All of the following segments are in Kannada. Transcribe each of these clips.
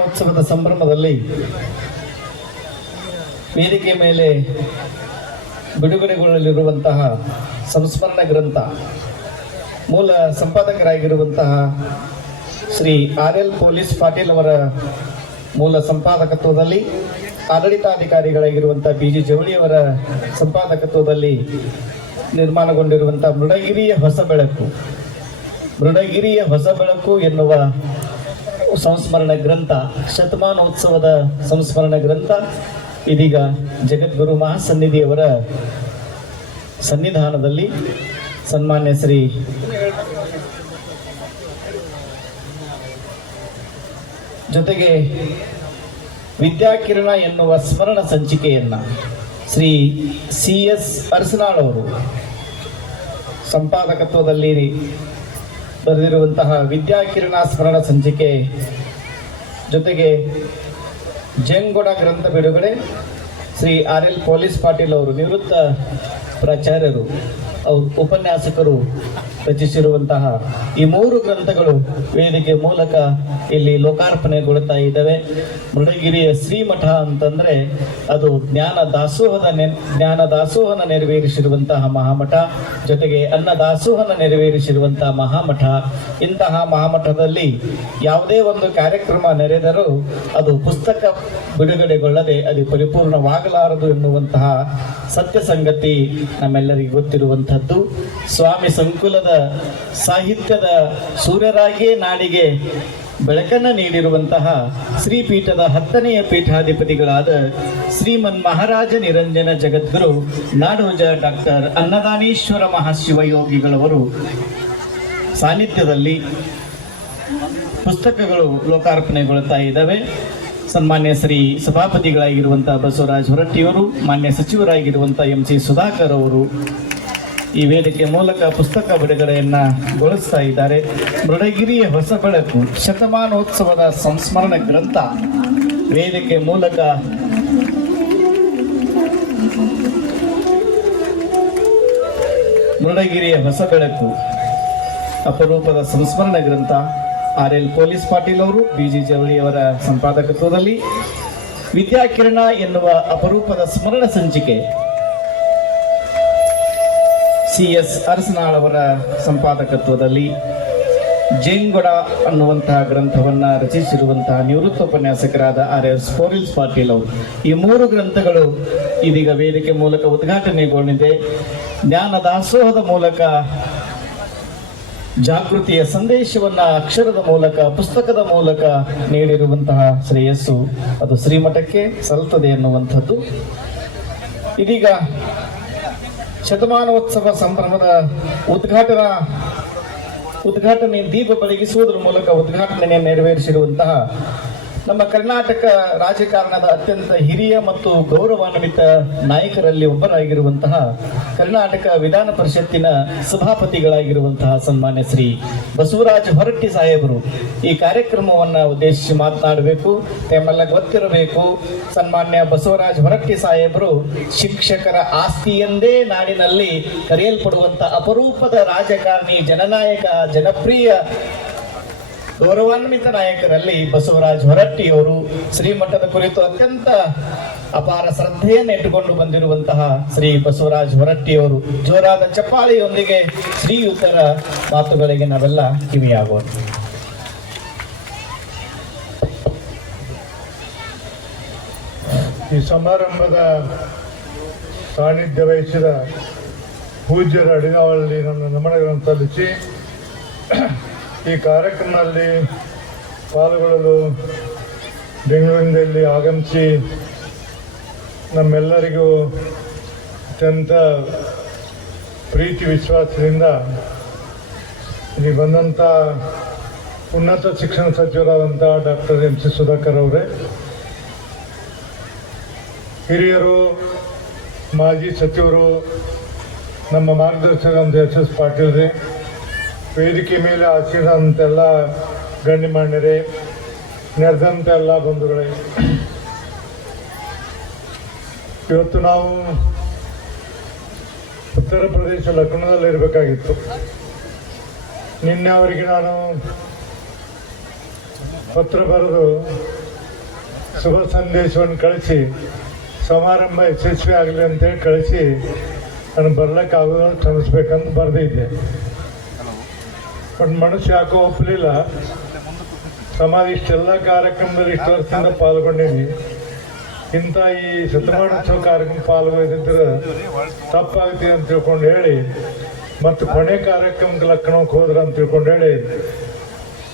ಉತ್ಸವದ ಸಂಭ್ರಮದಲ್ಲಿ ವೇದಿಕೆ ಮೇಲೆ ಬಿಡುಗಡೆಗೊಳ್ಳಲಿರುವಂತಹ ಸಂಸ್ಮರಣ ಗ್ರಂಥ ಮೂಲ ಸಂಪಾದಕರಾಗಿರುವಂತಹ ಶ್ರೀ RL ಪೊಲೀಸ್ ಪಾಟೀಲ್ ಅವರ ಮೂಲ ಸಂಪಾದಕತ್ವದಲ್ಲಿ ಆಡಳಿತಾಧಿಕಾರಿಗಳಾಗಿರುವಂತಹ BG ಜವಳಿಯವರ ಸಂಪಾದಕತ್ವದಲ್ಲಿ ನಿರ್ಮಾಣಗೊಂಡಿರುವಂತಹ ಮೃಡಗಿರಿಯ ಹೊಸ ಬೆಳಕು ಎನ್ನುವ ಸಂಸ್ಮರಣ ಗ್ರಂಥ, ಶತಮಾನೋತ್ಸವದ ಸಂಸ್ಮರಣ ಗ್ರಂಥ ಇದೀಗ ಜಗದ್ಗುರು ಮಹಾಸನ್ನಿಧಿಯವರ ಸನ್ನಿಧಾನದಲ್ಲಿ ಸನ್ಮಾನ್ಯ ಶ್ರೀ ಜೊತೆಗೆ ವಿದ್ಯಾಕಿರಣ ಎನ್ನುವ ಸ್ಮರಣ ಸಂಚಿಕೆಯನ್ನ ಶ್ರೀ CS ಅರಸನಾಳ್ ಅವರು ಸಂಪಾದಕತ್ವದಲ್ಲಿ ಬರೆದಿರುವಂತಹ ವಿದ್ಯಾಕಿರಣ ಸ್ಮರಣ ಸಂಚಿಕೆ ಜೊತೆಗೆ ಜಂಗೊಡ ಗ್ರಂಥ ಬಿಡುಗಡೆ ಶ್ರೀ RL ಪೊಲೀಸ್ ಪಾಟೀಲ್ ಅವರು ನಿವೃತ್ತ ಪ್ರಾಚಾರ್ಯರು ಅವರು ಉಪನ್ಯಾಸಕರು ರಚಿಸಿರುವಂತಹ ಈ 3 ಗ್ರಂಥಗಳು ವೇದಿಕೆ ಮೂಲಕ ಇಲ್ಲಿ ಲೋಕಾರ್ಪಣೆಗೊಳ್ಳುತ್ತಾ ಇದ್ದಾವೆ. ಮೃಡಗಿರಿಯ ಶ್ರೀಮಠ ಅಂತಂದ್ರೆ ಅದು ಜ್ಞಾನ ದಾಸೋಹನ ನೆರವೇರಿಸಿರುವಂತಹ ಮಹಾಮಠ, ಜೊತೆಗೆ ಅನ್ನ ದಾಸೋಹನ ನೆರವೇರಿಸಿರುವಂತಹ ಮಹಾಮಠ. ಇಂತಹ ಮಹಾಮಠದಲ್ಲಿ ಯಾವುದೇ ಒಂದು ಕಾರ್ಯಕ್ರಮ ನೆರೆದರೂ ಅದು ಪುಸ್ತಕ ಬಿಡುಗಡೆಗೊಳ್ಳದೆ ಅದು ಪರಿಪೂರ್ಣವಾಗಲಾರದು ಎನ್ನುವಂತಹ ಸತ್ಯ ಸಂಗತಿ ನಮ್ಮೆಲ್ಲರಿಗೂ ಗೊತ್ತಿರುವಂಥದ್ದು. ಸ್ವಾಮಿ ಸಂಕುಲದ ಸಾಹಿತ್ಯದ ಸೂರ್ಯರಾಗಿಯೇ ನಾಡಿಗೆ ಬೆಳಕನ್ನು ನೀಡಿರುವಂತಹ ಶ್ರೀಪೀಠದ 10ನೆಯ ಪೀಠಾಧಿಪತಿಗಳಾದ ಶ್ರೀಮನ್ ಮಹಾರಾಜ ನಿರಂಜನ ಜಗದ್ಗುರು ನಾಡೋಜ ಡಾಕ್ಟರ್ ಅನ್ನದಾನೀಶ್ವರ ಮಹಾಶಿವಯೋಗಿಗಳವರು ಸಾನ್ನಿಧ್ಯದಲ್ಲಿ ಪುಸ್ತಕಗಳು ಲೋಕಾರ್ಪಣೆಗೊಳ್ಳುತ್ತಾ ಇದ್ದಾವೆ. ಸನ್ಮಾನ್ಯ ಶ್ರೀ ಸಭಾಪತಿಗಳಾಗಿರುವಂತಹ ಬಸವರಾಜ ಹೊರಟ್ಟಿಯವರು, ಮಾನ್ಯ ಸಚಿವರಾಗಿರುವಂತಹ MC ಸುಧಾಕರ್ ಅವರು ಈ ವೇದಿಕೆ ಮೂಲಕ ಪುಸ್ತಕ ಬಿಡುಗಡೆಯನ್ನ ಗೊಳಿಸ್ತಾ ಇದ್ದಾರೆ. ಮೃಡಗಿರಿಯ ಹೊಸ ಬೆಳಕು ಶತಮಾನೋತ್ಸವದ ಸಂಸ್ಮರಣ ಗ್ರಂಥ ವೇದಿಕೆ ಮೂಲಕ ಮೃಡಗಿರಿಯ ಹೊಸ ಬೆಳಕು ಅಪರೂಪದ ಸಂಸ್ಮರಣ ಗ್ರಂಥ RL ಪೊಲೀಸ್ ಪಾಟೀಲ್ ಅವರು BG ಜವಳಿಯವರ ಸಂಪಾದಕತ್ವದಲ್ಲಿ ವಿದ್ಯಾಕಿರಣ ಎನ್ನುವ ಅಪರೂಪದ ಸ್ಮರಣ ಸಂಚಿಕೆ CS ಅರಸನಾಳ್ ಅವರ ಸಂಪಾದಕತ್ವದಲ್ಲಿ ಜೇಂಗೊಡ ಅನ್ನುವಂತಹ ಗ್ರಂಥವನ್ನ ರಚಿಸಿರುವಂತಹ ನಿವೃತ್ತ ಉಪನ್ಯಾಸಕರಾದ RS ಪೊಲೀಸ್ ಪಾಟೀಲ್ ಅವರು. ಈ 3 ಗ್ರಂಥಗಳು ಇದೀಗ ವೇದಿಕೆ ಮೂಲಕ ಉದ್ಘಾಟನೆಗೊಂಡಿದೆ. ಜ್ಞಾನ ದಾಸೋಹದ ಮೂಲಕ ಜಾಗೃತಿಯ ಸಂದೇಶವನ್ನ ಅಕ್ಷರದ ಮೂಲಕ ಪುಸ್ತಕದ ಮೂಲಕ ನೀಡಿರುವಂತಹ ಶ್ರೇಯಸ್ಸು ಅದು ಶ್ರೀಮಠಕ್ಕೆ ಸಲ್ಲುತ್ತದೆ ಎನ್ನುವಂಥದ್ದು. ಇದೀಗ ಶತಮಾನೋತ್ಸವ ಸಂಭ್ರಮದ ಉದ್ಘಾಟನೆ ದೀಪ ಬೆಳಗಿಸುವುದರ ಮೂಲಕ ಉದ್ಘಾಟನೆ ನೆರವೇರಿಸಿರುವಂತಹ ನಮ್ಮ ಕರ್ನಾಟಕ ರಾಜಕಾರಣದ ಅತ್ಯಂತ ಹಿರಿಯ ಮತ್ತು ಗೌರವಾನ್ವಿತ ನಾಯಕರಲ್ಲಿ ಒಬ್ಬರಾಗಿರುವಂತಹ ಕರ್ನಾಟಕ ವಿಧಾನ ಪರಿಷತ್ತಿನ ಸಭಾಪತಿಗಳಾಗಿರುವಂತಹ ಸನ್ಮಾನ್ಯ ಶ್ರೀ ಬಸವರಾಜ ಹೊರಟ್ಟಿ ಸಾಹೇಬರು ಈ ಕಾರ್ಯಕ್ರಮವನ್ನು ಉದ್ದೇಶಿಸಿ ಮಾತನಾಡಬೇಕು. ತಮ್ಮೆಲ್ಲ ಗೊತ್ತಿರಬೇಕು, ಸನ್ಮಾನ್ಯ ಬಸವರಾಜ ಹೊರಟ್ಟಿ ಸಾಹೇಬರು ಶಿಕ್ಷಕರ ಆಸ್ತಿ ಎಂದೇ ನಾಡಿನಲ್ಲಿ ಕರೆಯಲ್ಪಡುವಂತಹ ಅಪರೂಪದ ರಾಜಕಾರಣಿ, ಜನನಾಯಕ, ಜನಪ್ರಿಯ ಗೌರವಾನ್ವಿತ ನಾಯಕರಲ್ಲಿ ಬಸವರಾಜ ಹೊರಟ್ಟಿಯವರು ಶ್ರೀಮಠದ ಕುರಿತು ಅತ್ಯಂತ ಅಪಾರ ಶ್ರದ್ಧೆಯನ್ನು ಇಟ್ಟುಕೊಂಡು ಬಂದಿರುವಂತಹ ಶ್ರೀ ಬಸವರಾಜ ಹೊರಟ್ಟಿಯವರು ಜೋರಾದ ಚಪ್ಪಾಳೆಯೊಂದಿಗೆ ಶ್ರೀಯುತರ ಮಾತುಗಳಿಗೆ ನಾವೆಲ್ಲ ಕಿವಿಯಾಗೋಣ. ಈ ಸಮಾರಂಭದ ಸಾನ್ನಿಧ್ಯ ವಹಿಸಿದ ಪೂಜ್ಯರ ಅಡಿಗಾವಲ್ಲಿ ನನ್ನ ನಮನಗಳನ್ನು ಸಲ್ಲಿಸಿ ಈ ಕಾರ್ಯಕ್ರಮದಲ್ಲಿ ಪಾಲ್ಗೊಳ್ಳಲು ಬೆಂಗಳೂರಿನಲ್ಲಿ ಆಗಮಿಸಿ ನಮ್ಮೆಲ್ಲರಿಗೂ ಅತ್ಯಂತ ಪ್ರೀತಿ ವಿಶ್ವಾಸದಿಂದ ಇಲ್ಲಿ ಬಂದಂಥ ಉನ್ನತ ಶಿಕ್ಷಣ ಸಚಿವರಾದಂಥ ಡಾಕ್ಟರ್ MC ಸುಧಾಕರ್ ಅವರೇ, ಹಿರಿಯರು, ಮಾಜಿ ಸಚಿವರು, ನಮ್ಮ ಮಾರ್ಗದರ್ಶಕ SS ಪಾಟೀಲ್ ರೀ, ವೇದಿಕೆ ಮೇಲೆ ಆಸೀನಂತೆಲ್ಲ ಗಣ್ಯಮಾನ್ಯರೇ, ನೆರೆದಂಥ ಎಲ್ಲ ಬಂಧುಗಳೇ, ಇವತ್ತು ನಾವು ಉತ್ತರ ಪ್ರದೇಶ ಲಕ್ನೋದಲ್ಲಿ ಇರಬೇಕಾಗಿತ್ತು. ನಿನ್ನೆ ಅವರಿಗೆ ನಾನು ಪತ್ರ ಬರೆದು ಶುಭ ಸಂದೇಶವನ್ನು ಕಳಿಸಿ ಸಮಾರಂಭ ಯಶಸ್ವಿ ಆಗಲಿ ಅಂತೇಳಿ ಕಳಿಸಿ ನನಗೆ ಬರ್ಲಿಕ್ಕಾಗೋದು ಕ್ಷಮಿಸ್ಬೇಕಂತ ಬರೆದಿದ್ದೆ. ಬಟ್ ಮನಸ್ಸು ಯಾಕೋ ಒಪ್ಪಲಿಲ್ಲ. ಸಮಾಜ ಇಷ್ಟೆಲ್ಲ ಕಾರ್ಯಕ್ರಮದಲ್ಲಿ ಇಷ್ಟು ವರ್ಷದಿಂದ ಪಾಲ್ಗೊಂಡೀನಿ, ಇಂಥ ಈ ಶತಮಾನೋತ್ಸವ ಕಾರ್ಯಕ್ರಮ ಪಾಲ್ಗೊಳ್ಳಿದ್ರೆ ತಪ್ಪಾಗುತ್ತೆ ಅಂತ ತಿಳ್ಕೊಂಡು ಹೇಳಿ, ಮತ್ತು ಕೊನೆ ಕಾರ್ಯಕ್ರಮಕ್ಕೆ ಲಕ್ನೋಕ್ಕೆ ಹೋದ್ರ ಅಂತ ತಿಳ್ಕೊಂಡು ಹೇಳಿ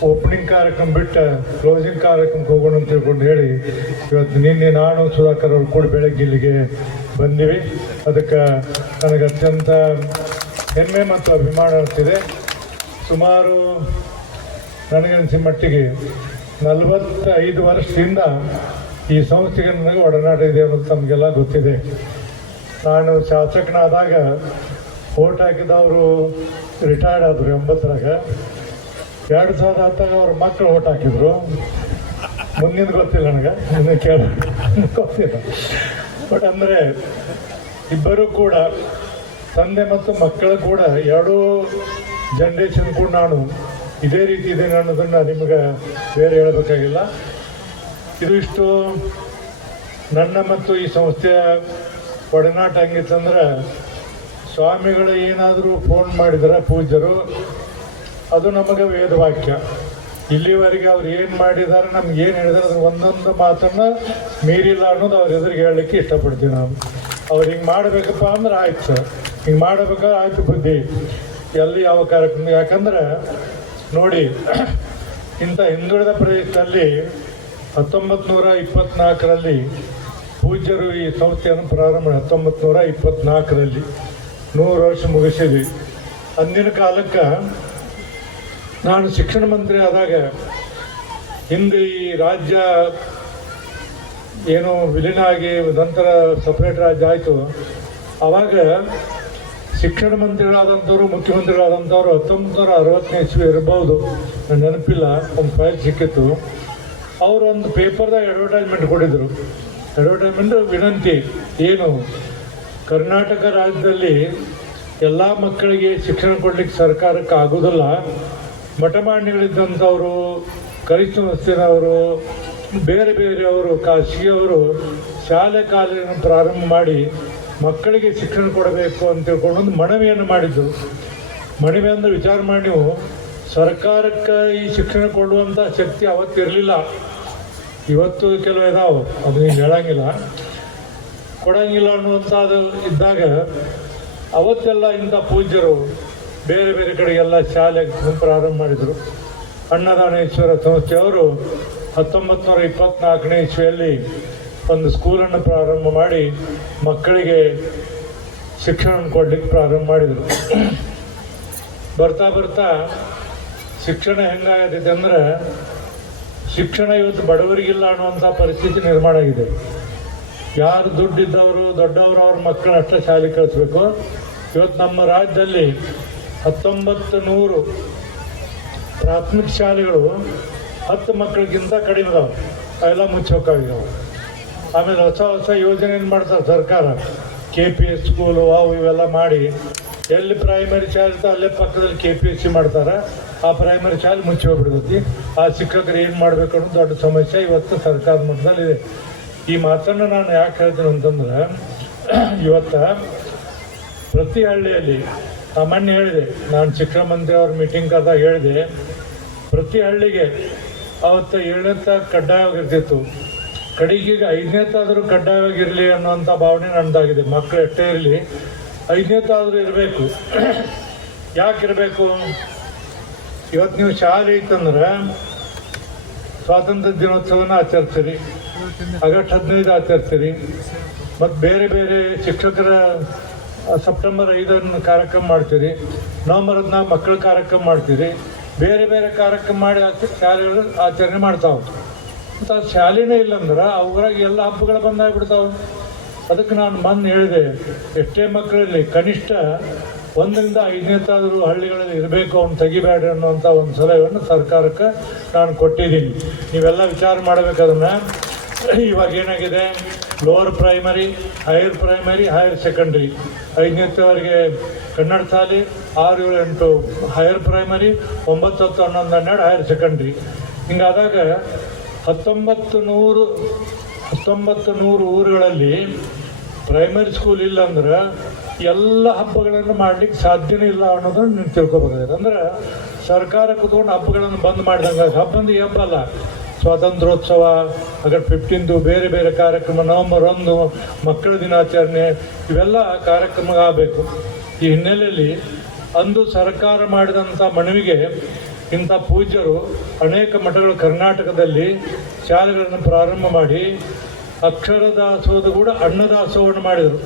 ಓಪನಿಂಗ್ ಕಾರ್ಯಕ್ರಮ ಬಿಟ್ಟು ಕ್ಲೋಸಿಂಗ್ ಕಾರ್ಯಕ್ರಮಕ್ಕೆ ಹೋಗೋಣ ಅಂತ ತಿಳ್ಕೊಂಡು ಹೇಳಿ ಇವತ್ತು ನಿನ್ನೆ ನಾನು ಸುಧಾಕರ್ ಅವರು ಕೂಡ ಬೆಳಗ್ಗೆ ಇಲ್ಲಿಗೆ ಬಂದೀವಿ. ಅದಕ್ಕೆ ನನಗೆ ಅತ್ಯಂತ ಹೆಮ್ಮೆ ಮತ್ತು ಅಭಿಮಾನ ಆಗ್ತಿದೆ. ಸುಮಾರು ನನಗನ್ಸಿದ ಮಟ್ಟಿಗೆ 45 ವರ್ಷದಿಂದ ಈ ಸಂಸ್ಥೆಗೆ ನನಗೆ ಒಡನಾಟ ಇದೆ ಅನ್ನೋದು ತಮಗೆಲ್ಲ ಗೊತ್ತಿದೆ. ನಾನು ಶಾಸಕನಾದಾಗ ಓಟ್ ಹಾಕಿದವರು ರಿಟೈರ್ಡ್ ಆದರು 80ರಾಗ. 2010 ಅವ್ರ ಮಕ್ಕಳು ಓಟ್ ಹಾಕಿದ್ರು. ಮುಂದಿನ ಗೊತ್ತಿಲ್ಲ ನನಗೆ, ಇನ್ನು ಕೇಳ ಗೊತ್ತಿಲ್ಲ. ಬಟ್ ಅಂದರೆ ಇಬ್ಬರು ಕೂಡ ತಂದೆ ಮತ್ತು ಮಕ್ಕಳು ಕೂಡ ಎರಡೂ ಜನ್ರೇಷನ್ ಕೂಡ ನಾನು ಇದೇ ರೀತಿ ಇದೆ ಅನ್ನೋದನ್ನು ನಿಮಗೆ ಬೇರೆ ಹೇಳಬೇಕಾಗಿಲ್ಲ. ಇದು ಇಷ್ಟು ನನ್ನ ಮತ್ತು ಈ ಸಂಸ್ಥೆಯ ಒಡನಾಟ ಹೆಂಗಿತ್ತಂದ್ರೆ, ಸ್ವಾಮಿಗಳು ಏನಾದರೂ ಫೋನ್ ಮಾಡಿದ್ರೆ ಪೂಜ್ಯರು, ಅದು ನಮಗೆ ವೇದವಾಕ್ಯ. ಇಲ್ಲಿವರೆಗೆ ಅವ್ರು ಏನು ಮಾಡಿದ್ದಾರೆ, ನಮ್ಗೆ ಏನು ಹೇಳಿದಾರೆ, ಅದ್ರ ಒಂದೊಂದು ಮಾತನ್ನು ಮೀರಿಲ್ಲ ಅನ್ನೋದು ಅವ್ರ ಎದುರಿಗೆ ಹೇಳಲಿಕ್ಕೆ ಇಷ್ಟಪಡ್ತೀವಿ ನಾವು. ಅವ್ರು ಹಿಂಗೆ ಮಾಡಬೇಕಪ್ಪ ಅಂದ್ರೆ ಆಯ್ತು ಸರ್, ಹಿಂಗೆ ಮಾಡಬೇಕಾದ್ರೆ ಆಯ್ತು ಬುದ್ಧಿ ಎಲ್ಲಿ ಯಾವ ಕಾರ್ಯಕ್ರಮ. ಯಾಕಂದ್ರೆ ನೋಡಿ, ಇಂಥ ಹಿಂದುಳಿದ ಪ್ರದೇಶದಲ್ಲಿ 1924ರಲ್ಲಿ ಪೂಜ್ಯರು ಈ ಸಂಸ್ಥೆಯನ್ನು ಪ್ರಾರಂಭ ಮಾಡಿ 1924ರಲ್ಲಿ 100 ವರ್ಷ ಮುಗಿಸಿದ್ವಿ. ಅಂದಿನ ಕಾಲಕ್ಕೆ ನಾನು ಶಿಕ್ಷಣ ಮಂತ್ರಿ ಆದಾಗ, ಹಿಂದೆ ಈ ರಾಜ್ಯ ಏನು ವಿಲೀನ ಆಗಿ ನಂತರ ಸಪ್ರೇಟ್ ರಾಜ್ಯ ಆಯಿತು, ಆವಾಗ ಶಿಕ್ಷಣ ಮಂತ್ರಿಗಳಾದಂಥವ್ರು ಮುಖ್ಯಮಂತ್ರಿಗಳಾದಂಥವ್ರು 1960ನೇ ಇಸ್ವಿ ಇರ್ಬೋದು, ನನ್ನ ನೆನಪಿಲ್ಲ, ಒಂದು ಫೈಲ್ ಸಿಕ್ಕಿತ್ತು. ಅವರು ಒಂದು ಪೇಪರ್ದಾಗ ಅಡ್ವರ್ಟೈಸ್ಮೆಂಟ್ ಕೊಟ್ಟಿದ್ರು. ಅಡ್ವರ್ಟೈಸ್ಮೆಂಟ್ ವಿನಂತಿ ಏನು, ಕರ್ನಾಟಕ ರಾಜ್ಯದಲ್ಲಿ ಎಲ್ಲ ಮಕ್ಕಳಿಗೆ ಶಿಕ್ಷಣ ಕೊಡ್ಲಿಕ್ಕೆ ಸರ್ಕಾರಕ್ಕೆ ಆಗೋದಿಲ್ಲ. ಮಠಮಾನ್ಯಗಳಿದ್ದಂಥವರು, ಕರಿಷ್ಠಮಸ್ತಿನವರು, ಬೇರೆ ಬೇರೆಯವರು, ಖಾಸಗಿಯವರು ಶಾಲೆ ಕಾಲೇಜನ್ನು ಪ್ರಾರಂಭ ಮಾಡಿ ಮಕ್ಕಳಿಗೆ ಶಿಕ್ಷಣ ಕೊಡಬೇಕು ಅಂತ ತಿಳ್ಕೊಂಡು ಒಂದು ಮನವಿಯನ್ನು ಮಾಡಿದ್ರು. ಮನವಿ ಅಂದರೆ ವಿಚಾರ ಮಾಡಿ ನೀವು, ಸರ್ಕಾರಕ್ಕೆ ಈ ಶಿಕ್ಷಣ ಕೊಡುವಂಥ ಶಕ್ತಿ ಅವತ್ತಿರಲಿಲ್ಲ. ಇವತ್ತು ಕೆಲವು ಇದಾವೆ, ಅದು ನೀವು ಹೇಳಂಗಿಲ್ಲ, ಕೊಡಂಗಿಲ್ಲ ಅನ್ನುವಂಥದ್ದು ಇದ್ದಾಗ ಅವತ್ತೆಲ್ಲ ಇಂಥ ಪೂಜ್ಯರು ಬೇರೆ ಬೇರೆ ಕಡೆಗೆಲ್ಲ ಶಾಲೆ ಪ್ರಾರಂಭ ಮಾಡಿದರು. ಅನ್ನದಾನೇಶ್ವರ ಸಂಸ್ಥೆಯವರು 1924ನೇ ಇಸ್ವಿಯಲ್ಲಿ ಒಂದು ಸ್ಕೂಲನ್ನು ಪ್ರಾರಂಭ ಮಾಡಿ ಮಕ್ಕಳಿಗೆ ಶಿಕ್ಷಣ ಕೊಡಲಿಕ್ಕೆ ಪ್ರಾರಂಭ ಮಾಡಿದರು. ಬರ್ತಾ ಬರ್ತಾ ಶಿಕ್ಷಣ ಹೆಂಗಾಗತೈತೆ ಅಂದರೆ, ಶಿಕ್ಷಣ ಇವತ್ತು ಬಡವರಿಗಿಲ್ಲ ಅನ್ನುವಂಥ ಪರಿಸ್ಥಿತಿ ನಿರ್ಮಾಣ ಆಗಿದೆ. ಯಾರು ದುಡ್ಡಿದ್ದವರು ದೊಡ್ಡವರು ಅವ್ರ ಮಕ್ಕಳನ್ನ ಅಷ್ಟೇ ಶಾಲೆ ಕಳಿಸ್ಬೇಕು. ಇವತ್ತು ನಮ್ಮ ರಾಜ್ಯದಲ್ಲಿ 1900 ಪ್ರಾಥಮಿಕ ಶಾಲೆಗಳು 10 ಮಕ್ಕಳಿಗಿಂತ ಕಡಿಮೆ ಇದಾವೆ, ಅವೆಲ್ಲ ಮುಚ್ಚೋಕ್ಕಾಗಿದ್ದಾವೆ. ಆಮೇಲೆ ಹೊಸ ಹೊಸ ಯೋಜನೆ ಏನು ಮಾಡ್ತಾರೆ ಸರ್ಕಾರ, KPS ಸ್ಕೂಲು ಅವು ಇವೆಲ್ಲ ಮಾಡಿ, ಎಲ್ಲಿ ಪ್ರೈಮರಿ ಶಾಲೆ ಇರ್ತೋ ಅಲ್ಲೇ ಪಕ್ಕದಲ್ಲಿ KPSC ಮಾಡ್ತಾರೆ. ಆ ಪ್ರೈಮರಿ ಶಾಲೆ ಮುಚ್ಚಿ ಹೋಗ್ಬಿಡ್ತೈತಿ. ಆ ಶಿಕ್ಷಕರು ಏನು ಮಾಡಬೇಕು ಅನ್ನೋದು ದೊಡ್ಡ ಸಮಸ್ಯೆ ಇವತ್ತು ಸರ್ಕಾರದ ಮಟ್ಟದಲ್ಲಿದೆ. ಈ ಮಾತನ್ನು ನಾನು ಯಾಕೆ ಹೇಳ್ತೀನಿ ಅಂತಂದ್ರೆ, ಇವತ್ತು ಪ್ರತಿ ಹಳ್ಳಿಯಲ್ಲಿ, ಸಾಮಾನ್ಯ ಹೇಳಿದೆ, ನಾನು ಶಿಕ್ಷಣ ಮಂತ್ರಿ ಅವ್ರ ಮೀಟಿಂಗ್ ಕರೆದಾಗ ಹೇಳಿದೆ, ಪ್ರತಿ ಹಳ್ಳಿಗೆ ಅವತ್ತು 7ನೇ ಕಡ್ಡಾಯವಾಗಿರ್ತಿತ್ತು, ಕಡೆಗೆ 5ನೇತಾದರೂ ಕಡ್ಡಾಯವಾಗಿರಲಿ ಅನ್ನುವಂಥ ಭಾವನೆ ನನ್ನದಾಗಿದೆ. ಮಕ್ಕಳು ಎಷ್ಟೇ ಇರಲಿ 5ನೇತಾದರೂ ಇರಬೇಕು. ಯಾಕಿರಬೇಕು? ಇವತ್ತು ನೀವು ಶಾಲೆ ಇತ್ತಂದ್ರೆ ಸ್ವಾತಂತ್ರ್ಯ ದಿನೋತ್ಸವನ ಆಚರಿಸ್ತೀರಿ, ಆಗಸ್ಟ್ 15 ಆಚರಿಸ್ತೀರಿ, ಮತ್ತು ಬೇರೆ ಬೇರೆ ಶಿಕ್ಷಕರ ಸೆಪ್ಟೆಂಬರ್ 5 ಕಾರ್ಯಕ್ರಮ ಮಾಡ್ತೀರಿ, ನವಂಬರ್ 14 ಮಕ್ಕಳ ಕಾರ್ಯಕ್ರಮ ಮಾಡ್ತೀರಿ, ಬೇರೆ ಬೇರೆ ಕಾರ್ಯಕ್ರಮ ಮಾಡಿ ಶಾಲೆಗಳು ಆಚರಣೆ ಮಾಡ್ತಾವೆ. ಮತ್ತು ಆ ಶಾಲೆನೇ ಇಲ್ಲಂದ್ರೆ ಅವುರಾಗ ಎಲ್ಲ ಹಬ್ಬಗಳು ಬಂದಾಗ್ಬಿಡ್ತಾವೆ. ಅದಕ್ಕೆ ನಾನು ಮೊನ್ನೆ ಹೇಳಿದೆ, ಎಷ್ಟೇ ಮಕ್ಕಳಲ್ಲಿ ಕನಿಷ್ಠ 1ರಿಂದ 5ನೇತಾದರೂ ಹಳ್ಳಿಗಳಲ್ಲಿ ಇರಬೇಕು, ಅವ್ನು ತೆಗಿಬೇಡ್ರಿ ಅನ್ನೋಂಥ ಒಂದು ಸಲಹೆಯನ್ನು ಸರ್ಕಾರಕ್ಕೆ ನಾನು ಕೊಟ್ಟಿದ್ದೀನಿ. ನೀವೆಲ್ಲ ವಿಚಾರ ಮಾಡಬೇಕು ಅದನ್ನು. ಇವಾಗ ಏನಾಗಿದೆ, lower primary, higher primary, higher secondary, 5ನೇವರೆಗೆ ಕನ್ನಡ ಶಾಲೆ, 6, 7, 8 ಹೈಯರ್ ಪ್ರೈಮರಿ, 9, 10, 11, 12 ಹೈಯರ್ ಸೆಕೆಂಡ್ರಿ. ಹಿಂಗಾದಾಗ 1900 ಊರುಗಳಲ್ಲಿ ಪ್ರೈಮರಿ ಸ್ಕೂಲ್ ಇಲ್ಲ ಅಂದ್ರೆ ಎಲ್ಲ ಹಬ್ಬಗಳನ್ನು ಮಾಡ್ಲಿಕ್ಕೆ ಸಾಧ್ಯನೇ ಇಲ್ಲ ಅನ್ನೋದನ್ನು ನೀವು ತಿಳ್ಕೊಬೇಕಾಗಿದೆ. ಅಂದ್ರೆ ಸರ್ಕಾರ ಕೂತ್ಕೊಂಡು ಹಬ್ಬಗಳನ್ನು ಬಂದ್ ಮಾಡಿದಂಗೆ. ಹಬ್ಬ ಅಂದ್ರೆ ಈ ಹಬ್ಬ ಅಲ್ಲ, ಸ್ವಾತಂತ್ರ್ಯೋತ್ಸವ, ಆಗಸ್ಟ್ 15 ಬೇರೆ ಬೇರೆ ಕಾರ್ಯಕ್ರಮ, ನವೆಂಬರ್ 1 ಮಕ್ಕಳ ದಿನಾಚರಣೆ, ಇವೆಲ್ಲ ಕಾರ್ಯಕ್ರಮ ಆಗಬೇಕು. ಈ ಹಿನ್ನೆಲೆಯಲ್ಲಿ ಅಂದು ಸರ್ಕಾರ ಮಾಡಿದಂಥ ಮನವಿಗೆ ಇಂಥ ಪೂಜ್ಯರು ಅನೇಕ ಮಠಗಳು ಕರ್ನಾಟಕದಲ್ಲಿ ಶಾಲೆಗಳನ್ನು ಪ್ರಾರಂಭ ಮಾಡಿ ಅಕ್ಷರ ದಾಸೋಹದ ಕೂಡ ಅನ್ನದಾಸೋಹವನ್ನು ಮಾಡಿದರು.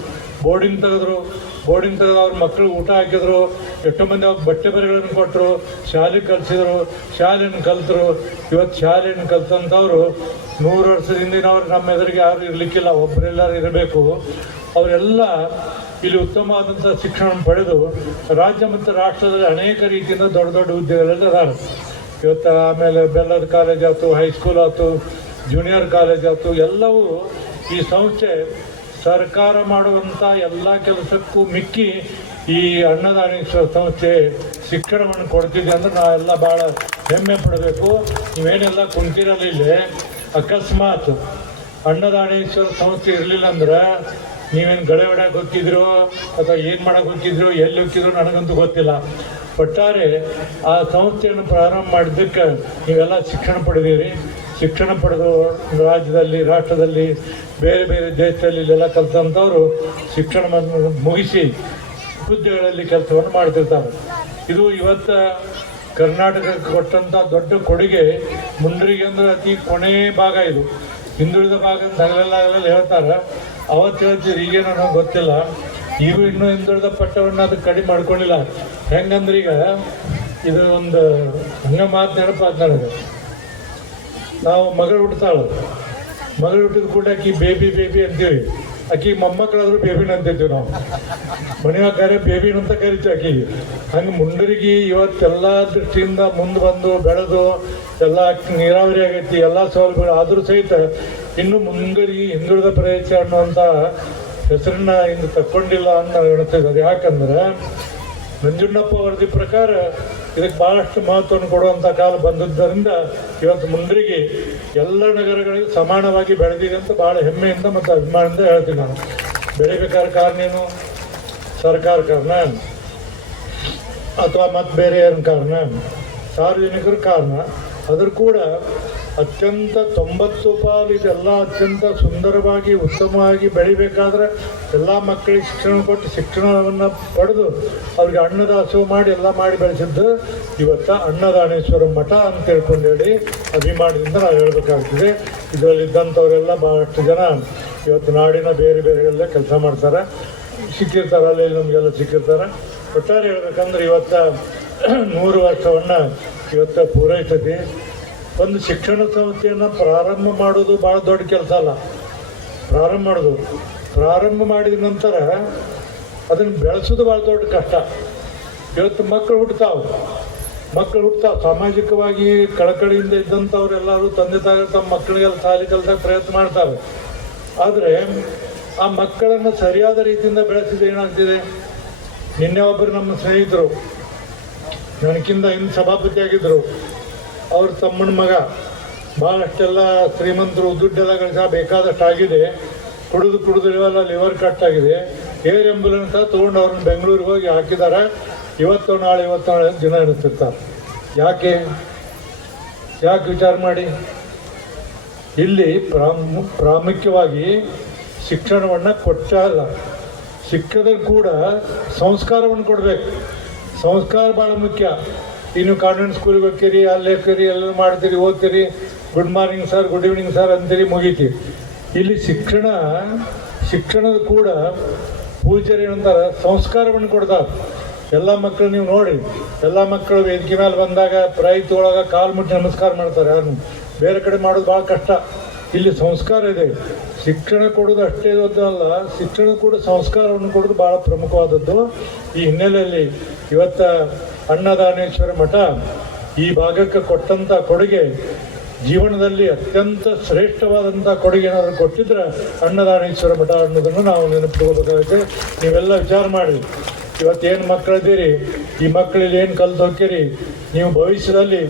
ಬೋರ್ಡಿಂಗ್ ತೆಗೆದು ಅವ್ರ ಮಕ್ಕಳಿಗೆ ಊಟ ಹಾಕಿದ್ರು, ಎಷ್ಟೋ ಮಂದಿ ಅವ್ರ ಬಟ್ಟೆ ಬರೆಗಳನ್ನು ಕೊಟ್ಟರು, ಶಾಲೆಗೆ ಕಲಿಸಿದ್ರು, ಶಾಲೆಯನ್ನು ಕಲಿತರು. ಇವತ್ತು ಶಾಲೆಯನ್ನು ಕಲಿತಂಥವ್ರು 100 ವರ್ಷದ ಹಿಂದಿನವ್ರು ನಮ್ಮ ಎದುರಿಗೆ ಯಾರು ಇರಲಿಕ್ಕಿಲ್ಲ, ಒಬ್ಬರೆಲ್ಲರೂ ಇರಬೇಕು. ಅವರೆಲ್ಲ ಇಲ್ಲಿ ಉತ್ತಮವಾದಂಥ ಶಿಕ್ಷಣ ಪಡೆದು ರಾಜ್ಯ ಮತ್ತು ರಾಷ್ಟ್ರದಲ್ಲಿ ಅನೇಕ ರೀತಿಯಿಂದ ದೊಡ್ಡ ದೊಡ್ಡ ಹುದ್ದೆಗಳೆಲ್ಲ ಅದಾರೆ ಇವತ್ತು. ಆಮೇಲೆ ಬೆಲ್ಲದ ಕಾಲೇಜ್ ಆಯ್ತು, ಹೈಸ್ಕೂಲ್ ಆಯ್ತು, ಜೂನಿಯರ್ ಕಾಲೇಜ್ ಆಯ್ತು, ಎಲ್ಲವೂ ಈ ಸಂಸ್ಥೆ ಸರ್ಕಾರ ಮಾಡುವಂಥ ಎಲ್ಲ ಕೆಲಸಕ್ಕೂ ಮಿಕ್ಕಿ ಈ ಅನ್ನದಾನೇಶ್ವರ ಸಂಸ್ಥೆ ಶಿಕ್ಷಣವನ್ನು ಕೊಡ್ತಿದೆ ಅಂದ್ರೆ ನಾವೆಲ್ಲ ಭಾಳ ಹೆಮ್ಮೆ ಪಡಬೇಕು. ನೀವೇನೆಲ್ಲ ಕುಂತಿರಲ್ಲ ಇಲ್ಲೇ, ಅಕಸ್ಮಾತ್ ಅನ್ನದಾನೇಶ್ವರ ಸಂಸ್ಥೆ ಇರಲಿಲ್ಲ ಅಂದ್ರೆ ನೀವೇನು ಗಳೆ ಹೊಡ್ಯಕ್ಕೆ ಹೋಗ್ತಿದ್ರು ಅಥವಾ ಏನು ಮಾಡಕ್ಕೆ ಹೋಗ್ತಿದ್ರು, ಎಲ್ಲಿ ಹೋಗ್ತಿದ್ರು ನನಗಂತೂ ಗೊತ್ತಿಲ್ಲ. ಒಟ್ಟಾರೆ ಆ ಸಂಸ್ಥೆಯನ್ನು ಪ್ರಾರಂಭ ಮಾಡಿದ್ದಕ್ಕೆ ನೀವೆಲ್ಲ ಶಿಕ್ಷಣ ಪಡೆದಿರಿ. ಶಿಕ್ಷಣ ಪಡೆದು ರಾಜ್ಯದಲ್ಲಿ, ರಾಷ್ಟ್ರದಲ್ಲಿ, ಬೇರೆ ಬೇರೆ ದೇಶದಲ್ಲಿ ಇಲ್ಲೆಲ್ಲ ಕಲಿತಂಥವ್ರು ಶಿಕ್ಷಣವನ್ನು ಮುಗಿಸಿ ಹುದ್ದೆಗಳಲ್ಲಿ ಕೆಲಸವನ್ನು ಮಾಡ್ತಿರ್ತಾರೆ. ಇದು ಇವತ್ತು ಕರ್ನಾಟಕಕ್ಕೆ ಕೊಟ್ಟಂಥ ದೊಡ್ಡ ಕೊಡುಗೆ. ಮುಂಡ್ರಿಗೆ ಅಂದ್ರೆ ಅತಿ ಕೊನೆಯ ಭಾಗ ಇದು. ಹಿಂದುಳಿದ ಭಾಗ ಅಂತ ಹಗಲೆಲ್ಲ ಹೇಳ್ತಾರೆ, ಅವತ್ತು ಹೇಳ್ತೀರಿ, ಈಗೇನೋ ನನಗೆ ಗೊತ್ತಿಲ್ಲ. ಈಗ ಇನ್ನೂ ಹಿಂದುಳಿದ ಪಟ್ಟವನ್ನು ಅದು ಕಡಿಮೆ ಮಾಡ್ಕೊಂಡಿಲ್ಲ. ಹೆಂಗಂದ್ರೆ ಈಗ ಇದು ಒಂದು ಹಂಗೆ ಮಾತು ನೆನಪಾದ ನನಗೆ. ನಾವು ಮಗಳು ಹುಡ್ತಾಳು, ಮಗಳು ಹುಟ್ಟಿದ ಕೂಡ ಆಕಿ ಬೇಬಿ ಅಂತೀವಿ. ಆಕಿ ಮೊಮ್ಮಕ್ಕಳಾದ್ರೂ ಬೇಬಿನ ಅಂತಿರ್ತೀವಿ ನಾವು. ಮನೆಯಾಗಾರೆ ಬೇಬಿನ ಅಂತ ಕರಿತೀವಿ ಆಕಿಗೆ. ಹಂಗೆ ಮುಂಡರಿಗೆ ಇವತ್ತೆಲ್ಲ ದೃಷ್ಟಿಯಿಂದ ಮುಂದೆ ಬಂದು ಬೆಳೆದು ಎಲ್ಲ ನೀರಾವರಿ ಆಗೈತಿ, ಎಲ್ಲ ಸೌಲಭ್ಯಗಳು ಆದರೂ ಸಹಿತ ಇನ್ನು ಮುಂದರಿಗೆ ಹಿಂದುಳಿದ ಪ್ರದೇಶ ಅನ್ನುವಂಥ ಹೆಸರನ್ನ ಇನ್ನು ತಕ್ಕೊಂಡಿಲ್ಲ ಅಂತ ನಾವು ಹೇಳ್ತಿದ್ದಾರೆ. ಯಾಕಂದ್ರೆ ನಂಜುಂಡಪ್ಪ ವರದಿ ಪ್ರಕಾರ ಇದಕ್ಕೆ ಭಾಳಷ್ಟು ಮಹತ್ವವನ್ನು ಕೊಡುವಂಥ ಕಾಲ ಬಂದಿದ್ದರಿಂದ ಇವತ್ತು ಮುಂಡ್ರಿಗೆ ಎಲ್ಲ ನಗರಗಳಿಗೆ ಸಮಾನವಾಗಿ ಬೆಳೆದಿದೆ ಅಂತ ಭಾಳ ಹೆಮ್ಮೆಯಿಂದ ಮತ್ತು ಅಭಿಮಾನದಿಂದ ಹೇಳ್ತೀನಿ ನಾನು. ಬೆಳಿಬೇಕಾದ ಕಾರಣ ಏನು? ಸರ್ಕಾರ ಕಾರಣ ಅಥವಾ ಮತ್ತು ಬೇರೆ ಏನು ಕಾರಣ? ಸಾರ್ವಜನಿಕರ ಕಾರಣ. ಅದ್ರ ಕೂಡ ಅತ್ಯಂತ 90% ಇದೆಲ್ಲ ಅತ್ಯಂತ ಸುಂದರವಾಗಿ ಉತ್ತಮವಾಗಿ ಬೆಳಿಬೇಕಾದ್ರೆ ಎಲ್ಲ ಮಕ್ಕಳಿಗೆ ಶಿಕ್ಷಣ ಕೊಟ್ಟು ಶಿಕ್ಷಣವನ್ನು ಪಡೆದು ಅವ್ರಿಗೆ ಅನ್ನದಾಸೋಹ ಮಾಡಿ ಎಲ್ಲ ಮಾಡಿ ಬೆಳೆಸಿದ್ದು ಇವತ್ತು ಅನ್ನದಾನೇಶ್ವರ ಮಠ ಅಂತ ತಿಳ್ಕೊಂಡೇಳಿ ಅಭಿಮಾನದಿಂದ ನಾವು ಹೇಳ್ಬೇಕಾಗ್ತದೆ. ಇದರಲ್ಲಿದ್ದಂಥವರೆಲ್ಲ ಭಾಳಷ್ಟು ಜನ ಇವತ್ತು ನಾಡಿನ ಬೇರೆ ಬೇರೆಲ್ಲ ಕೆಲಸ ಮಾಡ್ತಾರೆ, ಸಿಕ್ಕಿರ್ತಾರೆ, ಅಲ್ಲಿ ನಮಗೆಲ್ಲ ಸಿಕ್ಕಿರ್ತಾರೆ. ಒಟ್ಟಾರೆ ಹೇಳ್ಬೇಕಂದ್ರೆ ಇವತ್ತು 100 ವರ್ಷವನ್ನು ಇವತ್ತು ಪೂರೈಸತಿ. ಒಂದು ಶಿಕ್ಷಣ ಸಂಸ್ಥೆಯನ್ನು ಪ್ರಾರಂಭ ಮಾಡೋದು ಭಾಳ ದೊಡ್ಡ ಕೆಲಸ ಅಲ್ಲ. ಪ್ರಾರಂಭ ಮಾಡಿದ ನಂತರ ಅದನ್ನು ಬೆಳೆಸೋದು ಭಾಳ ದೊಡ್ಡ ಕಷ್ಟ. ಇವತ್ತು ಮಕ್ಕಳು ಹುಟ್ಟುತ್ತಾವೆ, ಸಾಮಾಜಿಕವಾಗಿ ಕಳಕಳಿಯಿಂದ ಇದ್ದಂಥವ್ರೆಲ್ಲರೂ ತಂದೆ ತಾಯಿ ತಮ್ಮ ಮಕ್ಕಳಿಗೆಲ್ಲ ಶಾಲೆ ಕಲಿತಾಗ ಪ್ರಯತ್ನ ಮಾಡ್ತಾರೆ. ಆದರೆ ಆ ಮಕ್ಕಳನ್ನು ಸರಿಯಾದ ರೀತಿಯಿಂದ ಬೆಳೆಸಿದ್ರೆ ಏನಾಗ್ತಿದೆ? ನಿನ್ನೆ ಒಬ್ಬರು ನಮ್ಮ ಸ್ನೇಹಿತರು ನನಗಿಂತ ಹಿಂದೆ ಸಭಾಪತಿ ಆಗಿದ್ದರು. ಅವ್ರ ತಮ್ಮನ ಮಗ ಭಾಳಷ್ಟೆಲ್ಲ ಶ್ರೀಮಂತರು, ದುಡ್ಡೆಲ್ಲ ಗಳಿಸ ಬೇಕಾದಷ್ಟು ಆಗಿದೆ, ಕುಡಿದು ಇವೆಲ್ಲ ಲಿವರ್ ಕಟ್ ಆಗಿದೆ. ಏರ್ ಆ್ಯಂಬುಲೆನ್ಸ್ ತೊಗೊಂಡು ಅವ್ರನ್ನ ಬೆಂಗಳೂರಿಗೆ ಹೋಗಿ ಹಾಕಿದ್ದಾರೆ. ಇವತ್ತು ನಾಳೆ ದಿನ ಎಣಿಸ್ತಿರ್ತಾರೆ. ಯಾಕೆ ವಿಚಾರ ಮಾಡಿ. ಇಲ್ಲಿ ಪ್ರಾಮುಖ್ಯವಾಗಿ ಶಿಕ್ಷಣವನ್ನು ಕೊಟ್ಟಲ್ಲ, ಸಿಕ್ಕದ್ರೆ ಕೂಡ ಸಂಸ್ಕಾರವನ್ನು ಕೊಡಬೇಕು. ಸಂಸ್ಕಾರ ಭಾಳ ಮುಖ್ಯ. ಇನ್ನು ಕಾನ್ವೆಂಟ್ ಸ್ಕೂಲಿಗೆ ಹೋಗ್ತೀರಿ, ಅಲ್ಲಿ ಹೋಗ್ತೀರಿ, ಎಲ್ಲ ಮಾಡ್ತೀರಿ, ಓದ್ತೀರಿ, good morning sir, good evening sir ಅಂತೀರಿ, ಮುಗೀತೀರಿ. ಇಲ್ಲಿ ಶಿಕ್ಷಣದ ಕೂಡ ಪೂಜ್ಯರು ಏನಂತಾರೆ, ಸಂಸ್ಕಾರವನ್ನು ಕೊಡ್ತಾರೆ. ಎಲ್ಲ ಮಕ್ಕಳು ನೀವು ನೋಡಿ, ಎಲ್ಲ ಮಕ್ಕಳು ವೇದಿಕೆ ಮೇಲೆ ಬಂದಾಗ ಪ್ರೈಸ್ ತೊಗೊಳಗ ಕಾಲು ಮುಟ್ಟಿ ನಮಸ್ಕಾರ ಮಾಡ್ತಾರೆ. ಯಾರು ಬೇರೆ ಕಡೆ ಮಾಡೋದು ಭಾಳ ಕಷ್ಟ. ಇಲ್ಲಿ ಸಂಸ್ಕಾರ ಇದೆ. ಶಿಕ್ಷಣ ಕೊಡೋದು ಅಷ್ಟೇ ಅಲ್ಲ, ಶಿಕ್ಷಣ ಕೂಡ ಸಂಸ್ಕಾರವನ್ನು ಕೊಡೋದು ಭಾಳ ಪ್ರಮುಖವಾದದ್ದು. ಈ ಹಿನ್ನೆಲೆಯಲ್ಲಿ ಇವತ್ತು ಅನ್ನದಾನೇಶ್ವರ ಮಠ ಈ ಭಾಗಕ್ಕೆ ಕೊಟ್ಟಂಥ ಕೊಡುಗೆ ಜೀವನದಲ್ಲಿ ಅತ್ಯಂತ ಶ್ರೇಷ್ಠವಾದಂಥ ಕೊಡುಗೆ ಏನಾದರೂ ಕೊಟ್ಟಿದ್ರೆ ಅನ್ನದಾನೇಶ್ವರ ಮಠ ಅನ್ನೋದನ್ನು ನಾವು ನೆನಪಿಟ್ಕೋಬೇಕಾಗುತ್ತೆ. ನೀವೆಲ್ಲ ವಿಚಾರ ಮಾಡಿ. ಇವತ್ತೇನು ಮಕ್ಕಳಿದ್ದೀರಿ, ಈ ಮಕ್ಕಳಲ್ಲಿ ಏನು ಕಲ್ತು ಹೋಗ್ತೀರಿ, ನೀವು ಭವಿಷ್ಯದಲ್ಲಿ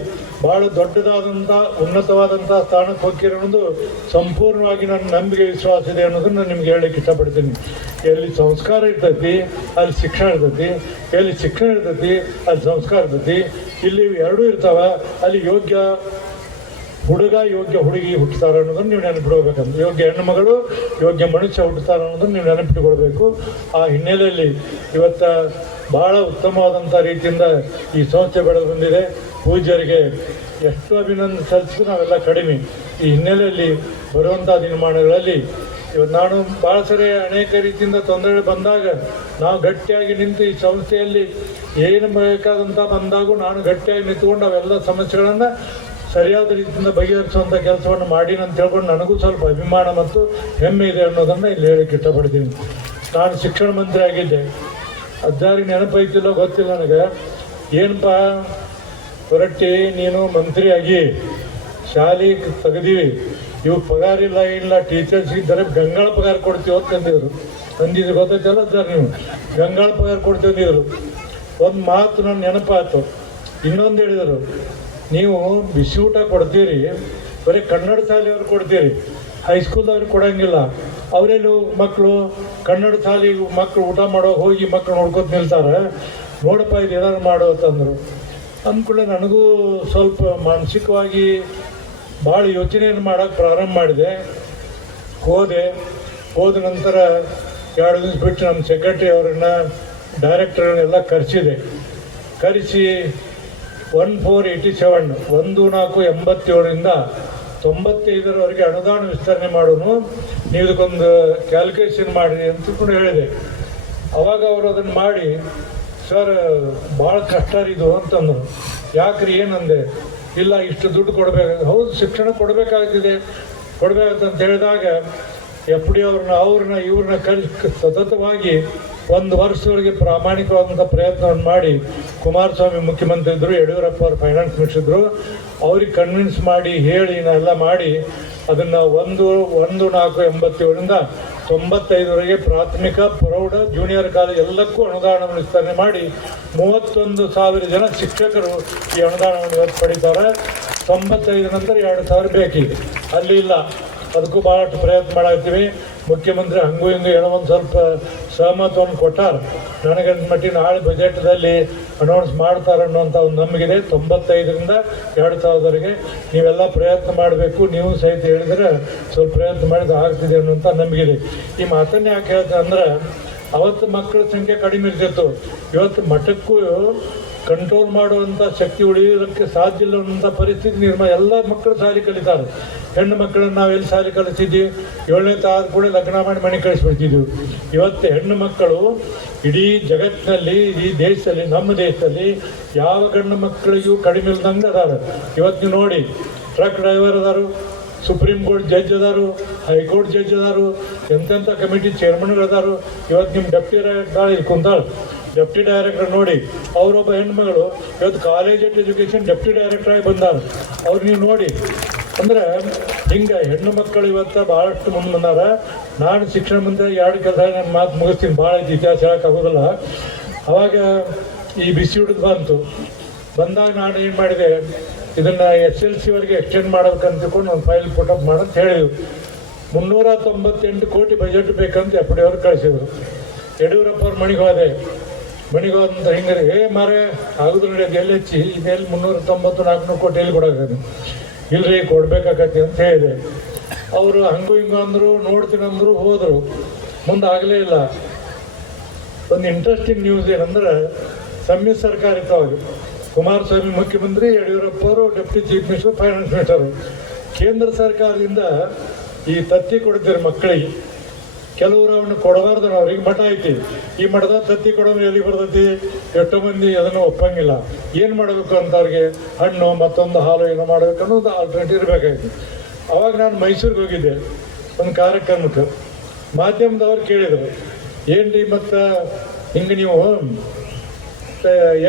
ಭಾಳ ದೊಡ್ಡದಾದಂಥ ಉನ್ನತವಾದಂಥ ಸ್ಥಾನಕ್ಕೆ ಹೋಗ್ತೀರ ಅನ್ನೋದು ಸಂಪೂರ್ಣವಾಗಿ ನನ್ನ ನಂಬಿಕೆ ವಿಶ್ವಾಸ ಇದೆ ಅನ್ನೋದನ್ನು ನಾನು ನಿಮ್ಗೆ ಹೇಳಲಿಕ್ಕೆ ಇಷ್ಟಪಡ್ತೀನಿ. ಎಲ್ಲಿ ಸಂಸ್ಕಾರ ಇರ್ತೈತಿ ಅಲ್ಲಿ ಶಿಕ್ಷಣ ಇರ್ತೈತಿ, ಎಲ್ಲಿ ಶಿಕ್ಷಣ ಇರ್ತೈತಿ ಅಲ್ಲಿ ಸಂಸ್ಕಾರ ಇರ್ತೈತಿ. ಇಲ್ಲಿ ಎರಡೂ ಇರ್ತಾವ. ಅಲ್ಲಿ ಯೋಗ್ಯ ಹುಡುಗ ಯೋಗ್ಯ ಹುಡುಗಿ ಹುಟ್ಟುತ್ತಾರೆ ಅನ್ನೋದನ್ನು ನೀವು ನೆನಪಿಟ್ಕೋಬೇಕಂತ, ಯೋಗ್ಯ ಹೆಣ್ಣು ಮಗಳು ಯೋಗ್ಯ ಮನುಷ್ಯ ಹುಟ್ಟುತ್ತಾರೆ ಅನ್ನೋದನ್ನು ನೀವು ನೆನಪಿಟ್ಕೊಳ್ಬೇಕು. ಆ ಹಿನ್ನೆಲೆಯಲ್ಲಿ ಇವತ್ತು ಭಾಳ ಉತ್ತಮವಾದಂಥ ರೀತಿಯಿಂದ ಈ ಸಂಸ್ಥೆ ಬೆಳೆದು ಬಂದಿದೆ. ಪೂಜ್ಯರಿಗೆ ಎಷ್ಟು ಅಭಿನಂದನೆ ಸಲ್ಲಿಸಿದ್ರು ನಾವೆಲ್ಲ ಕಡಿಮೆ. ಈ ಹಿನ್ನೆಲೆಯಲ್ಲಿ ಬರುವಂಥ ದಿನಮಾನಗಳಲ್ಲಿ ಇವತ್ತು ನಾನು ಭಾಳ ಸರಿ ಅನೇಕ ರೀತಿಯಿಂದ ತೊಂದರೆಗಳು ಬಂದಾಗ ನಾವು ಗಟ್ಟಿಯಾಗಿ ನಿಂತು ಈ ಸಂಸ್ಥೆಯಲ್ಲಿ ಏನು ಬೇಕಾದಂಥ ಬಂದಾಗೂ ನಾನು ಗಟ್ಟಿಯಾಗಿ ನಿಂತ್ಕೊಂಡು ಅವೆಲ್ಲ ಸಮಸ್ಯೆಗಳನ್ನು ಸರಿಯಾದ ರೀತಿಯಿಂದ ಬಗೆಹರಿಸುವಂಥ ಕೆಲಸವನ್ನು ಮಾಡಿ ಅಂತ ಹೇಳ್ಕೊಂಡು ನನಗೂ ಸ್ವಲ್ಪ ಅಭಿಮಾನ ಮತ್ತು ಹೆಮ್ಮೆ ಇದೆ ಅನ್ನೋದನ್ನು ಇಲ್ಲಿ ಹೇಳಕ್ಕೆ ಇಷ್ಟಪಡ್ತೀನಿ. ನಾನು ಶಿಕ್ಷಣ ಮಂತ್ರಿ ಆಗಿದ್ದೆ. ಅದಾರಿಗೆ ನೆನಪೈತಿಲ್ಲ ಗೊತ್ತಿಲ್ಲ ನನಗೆ. ಏನಪ್ಪ ಹೊರಟ್ಟಿ ನೀನು ಮಂತ್ರಿ ಆಗಿ ಶಾಲೆ ತೆಗೆದೀವಿ, ಇವು ಪಗಾರ ಇಲ್ಲ ಏನಿಲ್ಲ, ಟೀಚರ್ಸ್ಗೆ ಇದ್ದಾರೆ ಗಂಗಾಳ ಪಗಾರ ಕೊಡ್ತೀವಿ ಅಂತ ಅಂದಿದ್ರು ಗೊತ್ತೈತಲ್ಲ ಸರ್, ನೀವು ಗಂಗಾಳ ಪಗಾರ ಕೊಡ್ತೀವಿ ಅಂದಿದ್ರು. ಒಂದು ಮಾತು ನನ್ನ ನೆನಪಾಯ್ತು. ಇನ್ನೊಂದು ಹೇಳಿದರು, ನೀವು ಬಿಸಿ ಊಟ ಕೊಡ್ತೀರಿ, ಬರೀ ಕನ್ನಡ ಶಾಲೆಯವ್ರು ಕೊಡ್ತೀರಿ, ಹೈಸ್ಕೂಲ್ದವ್ರಿಗೆ ಕೊಡೋಂಗಿಲ್ಲ. ಅವರೇನು ಮಕ್ಕಳು ಕನ್ನಡ ಶಾಲೆ ಮಕ್ಕಳು ಊಟ ಮಾಡೋ ಹೋಗಿ ಮಕ್ಕಳು ನೋಡ್ಕೊತ ನಿಲ್ತಾರೆ, ನೋಡಪ್ಪ ಇದು ಏನಾದ್ರು ಮಾಡೋ ಅಂತಂದರು. ಅಂದ್ಕೂಡಲೇ ನನಗೂ ಸ್ವಲ್ಪ ಮಾನಸಿಕವಾಗಿ ಭಾಳ ಯೋಚನೆಯನ್ನು ಮಾಡೋಕ್ಕೆ ಪ್ರಾರಂಭ ಮಾಡಿದೆ. ಹೋದ ನಂತರ 2 ದಿವಸ ಬಿಟ್ಟು ನಮ್ಮ ಸೆಕ್ರೆಟರಿ ಅವರನ್ನು ಡೈರೆಕ್ಟರ್ನೆಲ್ಲ ಕರೆಸಿ 1487 95 ಅನುದಾನ ವಿಸ್ತರಣೆ ಮಾಡೋನು, ನೀವು ಇದಕ್ಕೊಂದು ಕ್ಯಾಲ್ಕುಲೇಷನ್ ಮಾಡಿ ಅಂತ ಕೂಡ ಹೇಳಿದೆ. ಅವಾಗ ಅವರು ಅದನ್ನು ಮಾಡಿ, ಸರ್ ಭಾಳ ಕಷ್ಟ ಇದು ಅಂತಂದರು. ಯಾಕ್ರಿ ಏನಂದೆ? ಇಲ್ಲ ಇಷ್ಟು ದುಡ್ಡು ಕೊಡಬೇಕು. ಹೌದು, ಶಿಕ್ಷಣ ಕೊಡಬೇಕಾಗ್ತದೆ ಅಂತ ಹೇಳಿದಾಗ FD ಅವ್ರನ್ನ ಇವ್ರನ್ನ ಸತತವಾಗಿ 1 ವರ್ಷದವರೆಗೆ ಪ್ರಾಮಾಣಿಕವಾದಂಥ ಪ್ರಯತ್ನವನ್ನು ಮಾಡಿ ಕುಮಾರಸ್ವಾಮಿ ಮುಖ್ಯಮಂತ್ರಿ ಇದ್ದರು, ಯಡಿಯೂರಪ್ಪ ಅವರು ಫೈನಾನ್ಸ್ ಮಿನಿಸ್ಟರ್ ಇದ್ದರು, ಅವ್ರಿಗೆ ಕನ್ವಿನ್ಸ್ ಮಾಡಿ ಹೇಳಿ ಎಲ್ಲ ಮಾಡಿ ಅದನ್ನು 1487 95 ಪ್ರಾಥಮಿಕ ಪ್ರೌಢ ಜೂನಿಯರ್ ಕಾಲೇಜ್ ಎಲ್ಲಕ್ಕೂ ಅನುದಾನವನ್ನು ವಿಸ್ತರಣೆ ಮಾಡಿ 31,000 ಜನ ಶಿಕ್ಷಕರು ಈ ಅನುದಾನವನ್ನು ಪಡಿತಾರೆ. 95 ನಂತರ 2,000 ಬೇಕಿದೆ, ಅಲ್ಲಿ ಇಲ್ಲ. ಅದಕ್ಕೂ ಭಾಳಷ್ಟು ಪ್ರಯತ್ನ ಮಾಡಾಕ್ತೀವಿ. ಮುಖ್ಯಮಂತ್ರಿ ಹಂಗೂ ಹಿಂಗೂ ಏನೋ ಒಂದು ಸ್ವಲ್ಪ ಸಹಮತವನ್ನು ಕೊಟ್ಟಾರ. ನನಗಂತ ಮಟ್ಟಿಗೆ ನಾಳೆ ಬಜೆಟ್ದಲ್ಲಿ ಅನೌನ್ಸ್ ಮಾಡ್ತಾರೆ ಅನ್ನೋಂಥ ಒಂದು ನಂಬಿಕೆ. 95ರಿಂದ 2,000ವರೆಗೆ ನೀವೆಲ್ಲ ಪ್ರಯತ್ನ ಮಾಡಬೇಕು. ನೀವು ಸಹಿತ ಹೇಳಿದರೆ ಸ್ವಲ್ಪ ಪ್ರಯತ್ನ ಮಾಡಿದ್ರೆ ಆಗ್ತಿದೆ ಅನ್ನೋಂಥ ನಂಬಿಕೆ. ಈ ಮಾತನ್ನು ಯಾಕೆ ಹೇಳ್ತಾರೆ ಅಂದ್ರೆ, ಅವತ್ತು ಮಕ್ಕಳ ಸಂಖ್ಯೆ ಕಡಿಮೆ ಇರ್ತಿತ್ತು. ಇವತ್ತು ಮಠಕ್ಕೂ ಕಂಟ್ರೋಲ್ ಮಾಡುವಂಥ ಶಕ್ತಿ ಉಳಿಯೋದಕ್ಕೆ ಸಾಧ್ಯ ಇಲ್ಲ ಅನ್ನೋಂಥ ಪರಿಸ್ಥಿತಿ ಎಲ್ಲ ಮಕ್ಕಳು ಶಾಲೆ ಕಲಿತಾರೆ. ಹೆಣ್ಣು ಮಕ್ಕಳನ್ನು ನಾವೆಲ್ಲಿ ಶಾಲೆ ಕಲಿಸಿದ್ವಿ? 7ನೇ ತಾರೀಕು ಕೂಡ ಲಗ್ನ ಮಾಡಿ ಮನೆ ಕಳಿಸ್ಬಿಡ್ತಿದ್ವಿ. ಇವತ್ತು ಹೆಣ್ಣು ಮಕ್ಕಳು ಇಡೀ ಜಗತ್ತಿನಲ್ಲಿ, ಈ ದೇಶದಲ್ಲಿ, ನಮ್ಮ ದೇಶದಲ್ಲಿ ಯಾವ ಗಂಡು ಮಕ್ಕಳಿಗೂ ಕಡಿಮೆ ಇಲ್ದಂಗೆ ಅದಾರ. ಇವತ್ತು ನೀವು ನೋಡಿ, ಟ್ರಕ್ ಡ್ರೈವರ್ ಅದಾರು, ಸುಪ್ರೀಂ ಕೋರ್ಟ್ ಜಡ್ಜ್ ಅದಾರು, ಹೈಕೋರ್ಟ್ ಜಡ್ಜ್ ಅದಾರು, ಎಂತೆಂಥ ಕಮಿಟಿ ಚೇರ್ಮನ್ಗಳು ಅದಾರು. ಇವತ್ತು ನಿಮ್ಮ ಡೆಪ್ಟಿ ಡೈರೆಕ್ಟರ್ ಇಲ್ಲಿ ಕುಂತಾಳೆ, ಡೆಪ್ಟಿ ಡೈರೆಕ್ಟರ್ ನೋಡಿ, ಅವರೊಬ್ಬ ಹೆಣ್ಮಗಳು ಇವತ್ತು ಕಾಲೇಜ್ ಎಜುಕೇಷನ್ ಡೆಪ್ಟಿ ಡೈರೆಕ್ಟರ್ ಆಗಿ ಬಂದಾರ. ಅವ್ರು ನೀವು ನೋಡಿ. ಅಂದ್ರೆ ಹಿಂಗೆ ಹೆಣ್ಣು ಮಕ್ಕಳು ಇವತ್ತು ಭಾಳಷ್ಟು ಮುಂದೆ ಬಂದಾರ. ನಾನು ಶಿಕ್ಷಣ ಮಂತ್ರಿ 2 ಕೆಲಸ ನನ್ನ ಮಾತು ಮುಗಿಸ್ತೀನಿ, ಭಾಳ ಐತಿ, ಇತಿಹಾಸ ಹೇಳೋಕ್ಕಾಗೋದಿಲ್ಲ. ಅವಾಗ ಈ ಬಿಸಿ ಊಟದ ಬಂದಾಗ ನಾನು ಏನು ಮಾಡಿದೆ, ಇದನ್ನು SLC ಎಕ್ಸ್ಟೆಂಡ್ ಮಾಡ್ಬೇಕಂತ ತಿಳ್ಕೊಂಡು ಒಂದು ಫೈಲ್ ಪುಟಪ್ ಮಾಡಂತ ಹೇಳಿದ್ರು. 398 ಕೋಟಿ ಬಜೆಟ್ ಬೇಕಂತ FD ಅವ್ರು ಕಳಿಸಿದ್ರು. ಯಡಿಯೂರಪ್ಪ ಅವ್ರ ಮನೆಗೆ ಹೋದಂತ ಹಿಂಗೆ ಮಾರೇ ಆಗೋದು ನಡೆಯೋದು ಎಲ್ಲಿ ಹೆಚ್ಚಿ ಇದೆಲ್ಲಿ 390-400 ಕೋಟಿ ಎಲ್ಲಿ ಕೊಡೋದು? ಇಲ್ರಿ ಕೊಡ್ಬೇಕಾಗತ್ತೆ ಅಂತ ಹೇಳಿದೆ. ಅವರು ಹಂಗೂ ಹಿಂಗೂ ಅಂದರು, ನೋಡ್ತೀನಂದ್ರು, ಹೋದರು, ಮುಂದೆ ಆಗಲೇ ಇಲ್ಲ. ಒಂದು ಇಂಟ್ರೆಸ್ಟಿಂಗ್ ನ್ಯೂಸ್ ಏನಂದ್ರೆ, ಸಮ್ಮಿಶ್ರ ಸರ್ಕಾರ ಇತ್ತು ಅವಾಗ. ಕುಮಾರಸ್ವಾಮಿ ಮುಖ್ಯಮಂತ್ರಿ, ಯಡಿಯೂರಪ್ಪ ಅವರು deputy chief minister, finance minister. ಕೇಂದ್ರ ಸರ್ಕಾರದಿಂದ ಈ ತತ್ತಿ ಕೊಡ್ತೀರಿ ಮಕ್ಕಳಿಗೆ, ಕೆಲವರು ಅವನ್ನ ಕೊಡಬಾರ್ದು. ಅವ್ರಿಗೆ ಮಠ ಐತಿ, ಈ ಮಠದ ತತ್ತಿ ಕೊಡೋದು ಎಲ್ಲಿ ಬರ್ತೈತಿ? ಎಷ್ಟೋ ಮಂದಿ ಅದನ್ನು ಒಪ್ಪಂಗಿಲ್ಲ. ಏನು ಮಾಡಬೇಕು ಅಂತ ಅವ್ರಿಗೆ ಹಣ್ಣು ಮತ್ತೊಂದು ಹಾಲು ಏನೋ ಮಾಡಬೇಕು ಅನ್ನೋದು ಆಲ್ಟರ್ನೇಟಿವ್ ಇರಬೇಕಾಯ್ತು. ಅವಾಗ ನಾನು ಮೈಸೂರಿಗೆ ಹೋಗಿದ್ದೆ ಒಂದು ಕಾರ್ಯಕ್ರಮಕ್ಕೆ. ಮಾಧ್ಯಮದವ್ರು ಕೇಳಿದರು, ಏನ್ರಿ ಮತ್ತು ಹಿಂಗೆ ನೀವು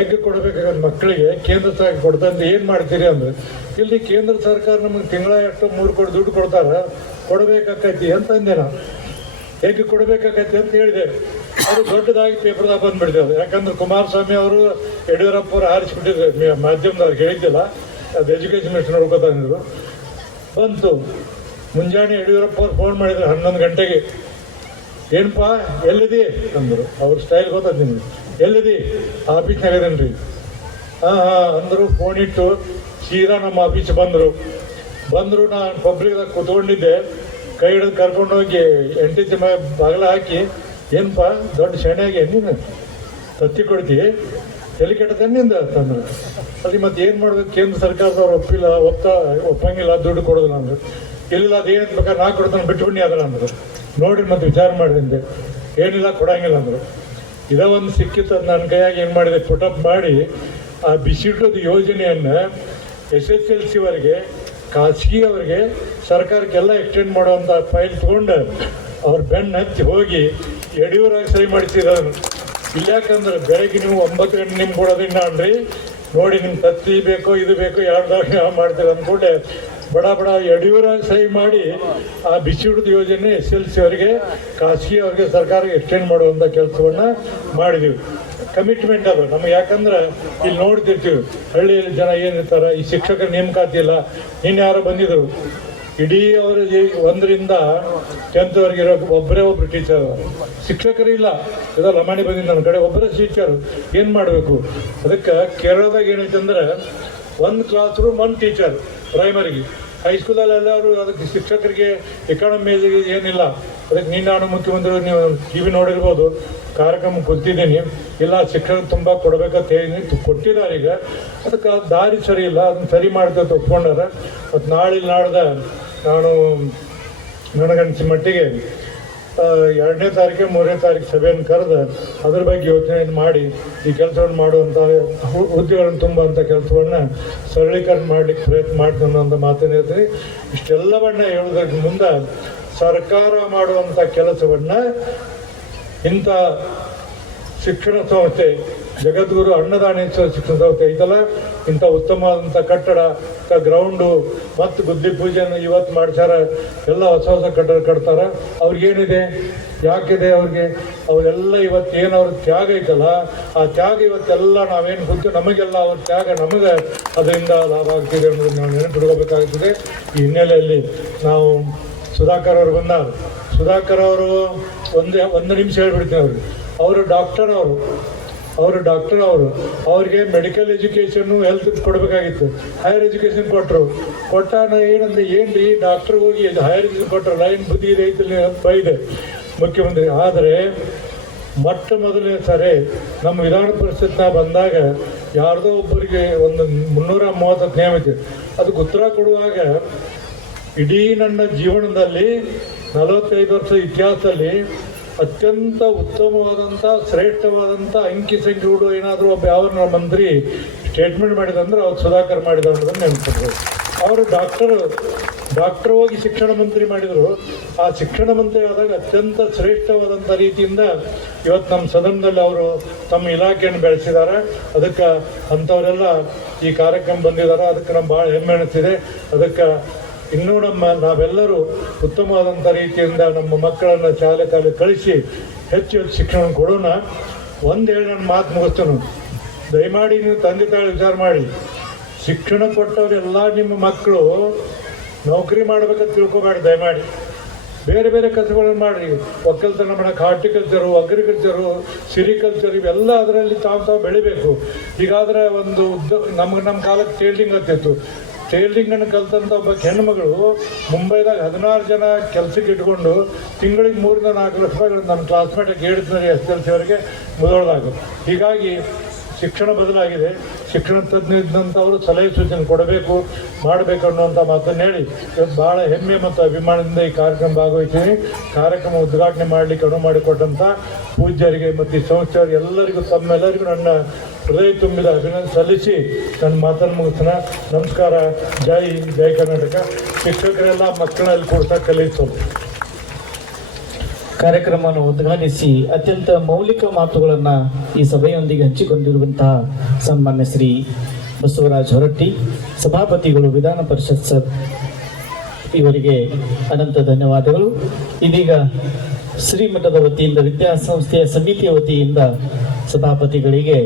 ಎಗ್ ಕೊಡಬೇಕಾಗತ್ತೆ ಮಕ್ಕಳಿಗೆ, ಕೇಂದ್ರ ಸರ್ಕಾರ ಕೊಡ್ತಂತ ಏನು ಮಾಡ್ತೀರಿ ಅಂದರೆ, ಇಲ್ಲಿ ಕೇಂದ್ರ ಸರ್ಕಾರ ನಮಗೆ ತಿಂಗಳ ಎಷ್ಟು 3 ಕೋಟಿ ದುಡ್ಡು ಕೊಡ್ತಾರೆ, ಕೊಡಬೇಕಾಕೈತಿ ಅಂತಂದೆ. ನಾನು ಹೇಗೆ ಕೊಡಬೇಕಾಗತ್ತೆ ಅಂತ ಹೇಳಿದೆ. ಅದು ದೊಡ್ಡದಾಗಿ ಪೇಪರ್ದಾಗ ಬಂದುಬಿಡ್ತದೆ. ಯಾಕಂದ್ರೆ ಕುಮಾರಸ್ವಾಮಿ ಅವರು, ಯಡಿಯೂರಪ್ಪ ಅವರು ಹಾರಿಸ್ಬಿಟ್ಟಿದ್ದಾರೆ. ಮಾಧ್ಯಮದವ್ರಿಗೆ ಹೇಳಿದ್ದಿಲ್ಲ, ಅದು ಎಜುಕೇಷನ್ ಮಿನಿಸ್ಟರ್ ನೋಡ್ಕೋತಾನಿದ್ರು. ಬಂತು ಮುಂಜಾನೆ ಯಡಿಯೂರಪ್ಪ ಅವ್ರು ಫೋನ್ ಮಾಡಿದ್ರು 11 ಗಂಟೆಗೆ. ಏನಪ್ಪ ಎಲ್ಲಿದೆ ಅಂದರು. ಅವ್ರ ಸ್ಟೈಲ್ ಗೊತ್ತದ ನಿಮ್ಗೆ. ಎಲ್ಲಿದೆ? ಆಫೀಸ್ನಾಗ ಅದನ್ರಿ. ಹಾಂ ಅಂದರು. ಫೋನ್ ಇಟ್ಟು ಸೀದಾ ನಮ್ಮ ಆಫೀಸ್ ಬಂದರು. ನಾನು ಪಬ್ಲಿಕ್ದಾಗ ಕೂತ್ಕೊಂಡಿದ್ದೆ. ಕೈ ಹಿಡಿದು ಕರ್ಕೊಂಡೋಗಿ ಎಂಟಿ ಬಾಗಿಲ ಹಾಕಿ, ಏನಪ್ಪ ದೊಡ್ಡ ಶೆಣೆಗೆ ನೀನು ತತ್ತಿ ಕೊಡ್ತೀವಿ, ತಲೆ ಕೆಟ್ಟದ ನಿಂದ ತಂದ್ರು. ಅಲ್ಲಿ ಮತ್ತೆ ಏನು ಮಾಡ್ಬೇಕು? ಕೇಂದ್ರ ಸರ್ಕಾರದವ್ರು ಒಪ್ಪಂಗಿಲ್ಲ, ದುಡ್ಡು ಕೊಡೋದಿಲ್ಲ ಅಂದರು. ಇಲ್ಲ ಅದೇನು ಬೇಕಾದ್ರೆ ನಾ ಕೊಡ್ತಾನೆ ಬಿಟ್ಬಿಡಿ ಅದಲ್ಲ ಅಂದರು. ನೋಡಿ ಮತ್ತೆ ವಿಚಾರ ಮಾಡಿದೆ, ಏನಿಲ್ಲ ಕೊಡಂಗಿಲ್ಲ ಅಂದರು. ಇದ ಒಂದು ಸಿಕ್ಕಿತ್ತು. ಅದು ನನ್ನ ಕೈಯಾಗಿ ಏನು ಮಾಡಿದೆ, ಪುಟಪ್ ಮಾಡಿ ಆ ಬಿಸಿಟ್ಟದ ಯೋಜನೆಯನ್ನು SSLC ಖಾಸಗಿ ಅವರಿಗೆ ಸರ್ಕಾರಕ್ಕೆಲ್ಲ ಎಕ್ಸ್ಟೆಂಡ್ ಮಾಡುವಂಥ ಫೈಲ್ ತೊಗೊಂಡು ಅವ್ರ ಬೆನ್ನು ಹತ್ತಿ ಹೋಗಿ ಯಡಿಯೂರಾಗಿ ಸಹಿ ಮಾಡಿಸಿದ್ರು. ಇಲ್ಲಾಕಂದ್ರೆ ಬೆಳಗ್ಗೆ ನೀವು 9 ಗಂಟೆ ನಿಮ್ಗೆ ಕೊಡೋದಿನ್ನ ಅನ್ರಿ, ನೋಡಿ ನಿಮ್ಗೆ ತತ್ತಿ ಬೇಕೋ ಇದು ಬೇಕೋ ಯಾರ್ದಾಗ ಮಾಡ್ತೀರ ಅಂದ್ಕೊಂಡೆ ಬಡ ಯಡಿಯೂರಾಗಿ ಸಹಿ ಮಾಡಿ ಆ ಬಿಸಿ ಹಿಡಿದ ಯೋಜನೆ SSLC ಖಾಸಗಿ ಅವ್ರಿಗೆ ಸರ್ಕಾರಕ್ಕೆ ಎಕ್ಸ್ಟೆಂಡ್ ಮಾಡುವಂಥ ಕೆಲಸವನ್ನು ಮಾಡಿದ್ದೀವಿ. ಕಮಿಟ್ಮೆಂಟ್ ಅದು ನಮ್ಗೆ. ಯಾಕಂದ್ರೆ ಇಲ್ಲಿ ನೋಡ್ತಿರ್ತೀವಿ ಹಳ್ಳಿಯಲ್ಲಿ ಜನ ಏನಿರ್ತಾರೆ, ಈ ಶಿಕ್ಷಕರ ನೇಮಕಾತಿ ಇಲ್ಲ. ನಿನ್ನೆ ಯಾರೋ ಬಂದಿದ್ರು, ಇಡೀ ಅವರು 1 ರಿಂದ 10th ಇರೋ ಒಬ್ಬರು ಟೀಚರ್, ಶಿಕ್ಷಕರಿಲ್ಲ. ಇದೋ ಲಮಾಣಿ ಬಂದಿದ್ದು ನನ್ನ ಕಡೆ, ಒಬ್ಬರೇ ಟೀಚರು. ಏನು ಮಾಡಬೇಕು? ಅದಕ್ಕೆ ಕೇರಳದಾಗ ಏನೈತೆ ಅಂದ್ರೆ 1 ಕ್ಲಾಸ್ ರೂಮ್ 1 ಟೀಚರ್ ಪ್ರೈಮರಿಗೆ. ಹೈಸ್ಕೂಲಲ್ಲಿ ಎಲ್ಲರೂ ಅದಕ್ಕೆ ಶಿಕ್ಷಕರಿಗೆ ಎಕಾನಮಿ ಏನಿಲ್ಲ. ಅದಕ್ಕೆ ನಾನು ಮುಖ್ಯಮಂತ್ರಿ ನೀವು TV ನೋಡಿರ್ಬೋದು, ಕಾರ್ಯಕ್ರಮ ಗೊತ್ತಿದ್ದೀನಿ. ಇಲ್ಲ ಶಿಕ್ಷಕರು ತುಂಬ ಕೊಡಬೇಕಂತ ಹೇಳಿ ಕೊಟ್ಟಿದ್ದಾರೆ. ಈಗ ಅದಕ್ಕೆ ದಾರಿ ಸರಿ ಇಲ್ಲ, ಅದನ್ನು ಸರಿ ಮಾಡ್ತಾ ಒಪ್ಕೊಂಡಾರ. ಮತ್ತು ನಾಡ್ದ ನಾನು ನನಗನ್ಸಿದ ಮಟ್ಟಿಗೆ 2ನೇ ತಾರೀಕು 3ನೇ ತಾರೀಕು ಸಭೆಯನ್ನು ಕರೆದು ಅದ್ರ ಬಗ್ಗೆ ಯೋಚನೆ ಮಾಡಿ ಈ ಕೆಲಸವನ್ನು ಮಾಡುವಂಥ ಹುದ್ದೆಗಳನ್ನು ತುಂಬುವಂಥ ಕೆಲಸವನ್ನು ಸರಳೀಕರಣ ಮಾಡಲಿಕ್ಕೆ ಪ್ರಯತ್ನ ಮಾಡ್ತೀನಿ ಅನ್ನೋಂಥ ಮಾತನ್ನು ಹೇಳ್ತೀನಿ. ಇಷ್ಟೆಲ್ಲವನ್ನ ಹೇಳೋದಕ್ಕೆ ಮುಂದೆ ಸರ್ಕಾರ ಮಾಡುವಂಥ ಕೆಲಸವನ್ನು ಇಂಥ ಶಿಕ್ಷಣ ಸಂಸ್ಥೆ ಜಗದ್ಗುರು ಅನ್ನದಾನೇಶ್ವರ ಶಿಕ್ಷಣ ಸಂಸ್ಥೆ ಐತಲ್ಲ, ಇಂಥ ಉತ್ತಮವಾದಂಥ ಕಟ್ಟಡ, ಗ್ರೌಂಡು ಮತ್ತು ಬುದ್ಧಿ ಪೂಜೆಯನ್ನು ಇವತ್ತು ಮಾಡ್ಸಾರ. ಎಲ್ಲ ಹೊಸ ಕಟ್ಟಡ ಕಟ್ತಾರೆ. ಅವ್ರಿಗೇನಿದೆ, ಯಾಕಿದೆ ಅವ್ರಿಗೆ? ಅವರೆಲ್ಲ ಇವತ್ತು ಏನು ಅವ್ರ ತ್ಯಾಗ ಐತಲ್ಲ, ಆ ತ್ಯಾಗ ಇವತ್ತೆಲ್ಲ ನಾವೇನು ಗೊತ್ತು, ನಮಗೆಲ್ಲ ಅವ್ರ ತ್ಯಾಗ ನಮಗೆ ಅದರಿಂದ ಲಾಭ ಆಗ್ತಿದೆ ಅನ್ನೋದನ್ನು ನಾವು ನೆನಪಿಡ್ಕೋಬೇಕಾಗ್ತದೆ. ಈ ಹಿನ್ನೆಲೆಯಲ್ಲಿ ನಾವು ಸುಧಾಕರ್ ಅವರು ಬಂದಾಗ, ಸುಧಾಕರ್ ಅವರು ಒಂದು ನಿಮಿಷ ಹೇಳ್ಬಿಡ್ತೀನಿ. ಅವರು ಡಾಕ್ಟರ್ ಅವ್ರಿಗೆ ಮೆಡಿಕಲ್ ಎಜುಕೇಷನ್ನು ಹೆಲ್ತ್ ಕೊಡಬೇಕಾಗಿತ್ತು. ಹೈಯರ್ ಎಜುಕೇಷನ್ ಕೊಟ್ಟಾನ. ಏನಂದ್ರೆ ಏನ್ರಿ ಡಾಕ್ಟ್ರಿಗೆ ಹೋಗಿ ಹೈಯರ್ ಎಜುಕೇಷನ್ ಕೊಟ್ಟರಲ್ಲ, ಏನು ಬುದ್ಧಿ ಇದೆ ಐತಿಲ್ಲ ಬೈದೆ ಮುಖ್ಯಮಂತ್ರಿ. ಆದರೆ ಮೊಟ್ಟ ಮೊದಲನೇ ಸಾರಿ ನಮ್ಮ ವಿಧಾನ ಪರಿಷತ್ನ ಬಂದಾಗ ಯಾರ್ದೋ ಒಬ್ಬರಿಗೆ ಒಂದು 330 ನೇಮಿತ. ಅದಕ್ಕೆ ಉತ್ತರ ಕೊಡುವಾಗ ಇಡೀ ನನ್ನ ಜೀವನದಲ್ಲಿ 45 ವರ್ಷ ಇತಿಹಾಸದಲ್ಲಿ ಅತ್ಯಂತ ಉತ್ತಮವಾದಂಥ ಶ್ರೇಷ್ಠವಾದಂಥ ಅಂಕಿ ಸಂಖ್ಯೆಗಳು ಏನಾದರೂ ಒಬ್ಬ ಯಾವ ಮಂತ್ರಿ ಸ್ಟೇಟ್ಮೆಂಟ್ ಮಾಡಿದಂದ್ರೆ ಅವ್ರು ಸುಧಾಕರ್ ಮಾಡಿದ ಅನ್ನೋದನ್ನು ನೆನಪಿದ್ರು. ಅವರು ಡಾಕ್ಟರ್ ಹೋಗಿ ಶಿಕ್ಷಣ ಮಂತ್ರಿ ಮಾಡಿದರು. ಆ ಶಿಕ್ಷಣ ಮಂತ್ರಿ ಆದಾಗ ಅತ್ಯಂತ ಶ್ರೇಷ್ಠವಾದಂಥ ರೀತಿಯಿಂದ ಇವತ್ತು ನಮ್ಮ ಸದನದಲ್ಲಿ ಅವರು ತಮ್ಮ ಇಲಾಖೆಯನ್ನು ಬೆಳೆಸಿದ್ದಾರೆ. ಅದಕ್ಕೆ ಅಂಥವರೆಲ್ಲ ಈ ಕಾರ್ಯಕ್ರಮ ಬಂದಿದ್ದಾರೆ. ಅದಕ್ಕೆ ನಮ್ಗೆ ಭಾಳ ಹೆಮ್ಮೆ ಅನಿಸ್ತಿದೆ. ಅದಕ್ಕೆ ಇನ್ನೂ ನಾವೆಲ್ಲರೂ ಉತ್ತಮವಾದಂಥ ರೀತಿಯಿಂದ ನಮ್ಮ ಮಕ್ಕಳನ್ನು ಶಾಲೆ ಕಳಿಸಿ ಹೆಚ್ಚು ಶಿಕ್ಷಣ ಕೊಡೋಣ. ಹೇಳಿ ನನ್ನ ಮಾತು ಮುಗಿಸ್ತೇನೆ. ದಯಮಾಡಿ ನೀವು ತಂದೆ ತಾಯಿ ವಿಚಾರ ಮಾಡಿ, ಶಿಕ್ಷಣ ಕೊಟ್ಟವರೆಲ್ಲ ನಿಮ್ಮ ಮಕ್ಕಳು ನೌಕರಿ ಮಾಡ್ಬೇಕಂತ ತಿಳ್ಕೊಬೇಡಿ. ದಯಮಾಡಿ ಬೇರೆ ಬೇರೆ ಕೆಲಸಗಳನ್ನು ಮಾಡಿರಿ. ಒಕ್ಕಲ್ತನ ಮಾಡೋಕ್ಕೆ ಹಾರ್ಟಿಕಲ್ಚರು, ಅಗ್ರಿಕಲ್ಚರು, ಸಿರಿಕಲ್ಚರ್ ಇವೆಲ್ಲ ಅದರಲ್ಲಿ ತಾವು ಬೆಳಿಬೇಕು. ಹೀಗಾದರೆ ಒಂದು ನಮ್ಮ ಕಾಲಕ್ಕೆ ಟೇಲ್ರಿಂಗ್ ಆಗ್ತಿತ್ತು. ಟೇಲ್ರಿಂಗನ್ನು ಕಲ್ತಂಥ ಒಬ್ಬ ಹೆಣ್ಣುಮಗಳು ಮುಂಬೈದಾಗ 16 ಜನ ಕೆಲಸಕ್ಕೆ ಇಟ್ಕೊಂಡು ತಿಂಗಳಿಗೆ 3 ರಿಂದ 4 ಲಕ್ಷ ರೂಪಾಯಿಗಳು ನನ್ನ ಕ್ಲಾಸ್ಮೇಟಿಗೆ ಹೇಳಿದ್ರಿ SSLC ಅವರಿಗೆ ಮೊದಲದಾಗ. ಹೀಗಾಗಿ ಶಿಕ್ಷಣ ಬದಲಾಗಿದೆ. ಶಿಕ್ಷಣ ತಜ್ಞ ಇದ್ದಂಥವರು ಸಲಹೆ ಸೂಚನೆ ಮಾಡಬೇಕು ಅನ್ನುವಂಥ ಮಾತನ್ನು ಹೇಳಿ ಇವತ್ತು ಭಾಳ ಹೆಮ್ಮೆ ಮತ್ತು ಅಭಿಮಾನದಿಂದ ಈ ಕಾರ್ಯಕ್ರಮ ಭಾಗವಹಿಸ್ತೀನಿ. ಕಾರ್ಯಕ್ರಮ ಉದ್ಘಾಟನೆ ಮಾಡಲಿಕ್ಕೆ ಅನುವು ಮಾಡಿಕೊಟ್ಟಂಥ ಪೂಜ್ಯರಿಗೆ ಮತ್ತು ಈ ಸಂಸ್ಥೆಯವರಿಗೆ ಎಲ್ಲರಿಗೂ ತಮ್ಮೆಲ್ಲರಿಗೂ ನನ್ನ ಹೃದಯ ತುಂಬಿದ ಅಭಿನಂದನೆ ಸಲ್ಲಿಸಿ ನನ್ನ ಮಾತನ್ನು ಮುಗಿಸ್ತಾನೆ. ನಮಸ್ಕಾರ. ಜೈ ಕರ್ನಾಟಕ. ಶಿಕ್ಷಕರೆಲ್ಲ ಮಕ್ಕಳಲ್ಲಿ ಕೊಡ್ಸಕ್ಕೆ ಕಲಿಸೋದು. ಕಾರ್ಯಕ್ರಮವನ್ನು ಉದ್ಘಾಟಿಸಿ ಅತ್ಯಂತ ಮೌಲಿಕ ಮಾತುಗಳನ್ನು ಈ ಸಭೆಯೊಂದಿಗೆ ಹಂಚಿಕೊಂಡಿರುವಂತಹ ಸನ್ಮಾನ್ಯ ಶ್ರೀ ಬಸವರಾಜ ಹೊರಟ್ಟಿ ಸಭಾಪತಿಗಳು ವಿಧಾನ ಪರಿಷತ್ ಸರ್ ಇವರಿಗೆ ಅನಂತ ಧನ್ಯವಾದಗಳು. ಇದೀಗ ಶ್ರೀಮಠದ ವತಿಯಿಂದ ವಿದ್ಯಾಸಂಸ್ಥೆಯ ಸಮಿತಿಯ ವತಿಯಿಂದ ಸಭಾಪತಿಗಳಿಗೆ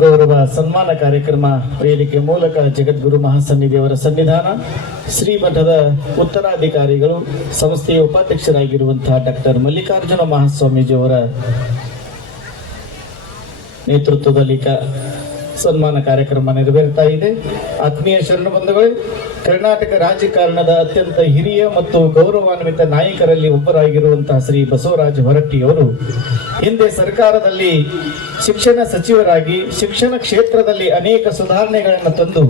ಗೌರವ ಸನ್ಮಾನ ಕಾರ್ಯಕ್ರಮ ವೇದಿಕೆ ಮೂಲಕ ಜಗದ್ಗುರು ಮಹಾಸನ್ನಿಧಿಯವರ ಸನ್ನಿಧಾನ ಶ್ರೀಮಠದ ಉತ್ತರಾಧಿಕಾರಿಗಳು ಸಂಸ್ಥೆಯ ಉಪಾಧ್ಯಕ್ಷರಾಗಿರುವಂತಹ ಡಾಕ್ಟರ್ ಮಲ್ಲಿಕಾರ್ಜುನ ಮಹಾಸ್ವಾಮೀಜಿಯವರ ನೇತೃತ್ವದಲ್ಲಿ ಸನ್ಮಾನ ಕಾರ್ಯಕ್ರಮ ನೆರವೇರ್ತಾ ಇದೆ. ಆತ್ಮೀಯ ಶರಣ ಬಂಧುಗಳೇ, ಕರ್ನಾಟಕ ರಾಜಕಾರಣದ ಅತ್ಯಂತ ಹಿರಿಯ ಮತ್ತು ಗೌರವಾನ್ವಿತ ನಾಯಕರಲ್ಲಿ ಒಬ್ಬರಾಗಿರುವಂತಹ ಶ್ರೀ ಬಸವರಾಜ ಹೊರಟ್ಟಿಯವರು ಹಿಂದೆ ಸರ್ಕಾರದಲ್ಲಿ ಶಿಕ್ಷಣ ಸಚಿವರಾಗಿ ಶಿಕ್ಷಣ ಕ್ಷೇತ್ರದಲ್ಲಿ ಅನೇಕ ಸುಧಾರಣೆಗಳನ್ನು ತಂದು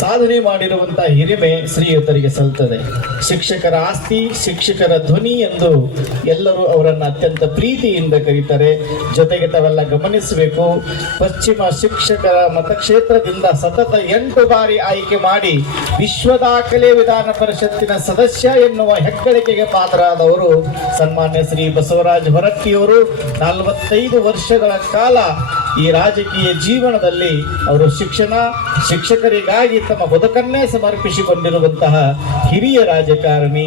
ಸಾಧನೆ ಮಾಡಿರುವಂತಹ ಹಿರಿಮೆ ಶ್ರೀಯುತರಿಗೆ ಸಲ್ತದೆ. ಶಿಕ್ಷಕರ ಆಸ್ತಿ, ಶಿಕ್ಷಕರ ಧ್ವನಿ ಎಂದು ಎಲ್ಲರೂ ಅವರನ್ನು ಅತ್ಯಂತ ಪ್ರೀತಿಯಿಂದ ಕರೀತಾರೆ. ಜೊತೆಗೆ ತಾವೆಲ್ಲ ಗಮನಿಸಬೇಕು, ಪಶ್ಚಿಮ ಶಿಕ್ಷಕರ ಮತಕ್ಷೇತ್ರದಿಂದ ಸತತ 8 ಬಾರಿ ಆಯ್ಕೆ ಮಾಡಿ ವಿಶ್ವ ದಾಖಲೆ ವಿಧಾನ ಪರಿಷತ್ತಿನ ಸದಸ್ಯ ಎನ್ನುವ ಹೆಗ್ಗಳಿಕೆಗೆ ಪಾತ್ರರಾದವರು ಸನ್ಮಾನ್ಯ ಶ್ರೀ ಬಸವರಾಜ ಹೊರಟ್ಟಿಯವರು. 45 ವರ್ಷಗಳ ಕಾಲ ಈ ರಾಜಕೀಯ ಜೀವನದಲ್ಲಿ ಅವರು ಶಿಕ್ಷಕರಿಗಾಗಿ ತಮ್ಮ ಬದುಕನ್ನೇ ಸಮರ್ಪಿಸಿಕೊಂಡಿರುವಂತಹ ಹಿರಿಯ ರಾಜಕಾರಣಿ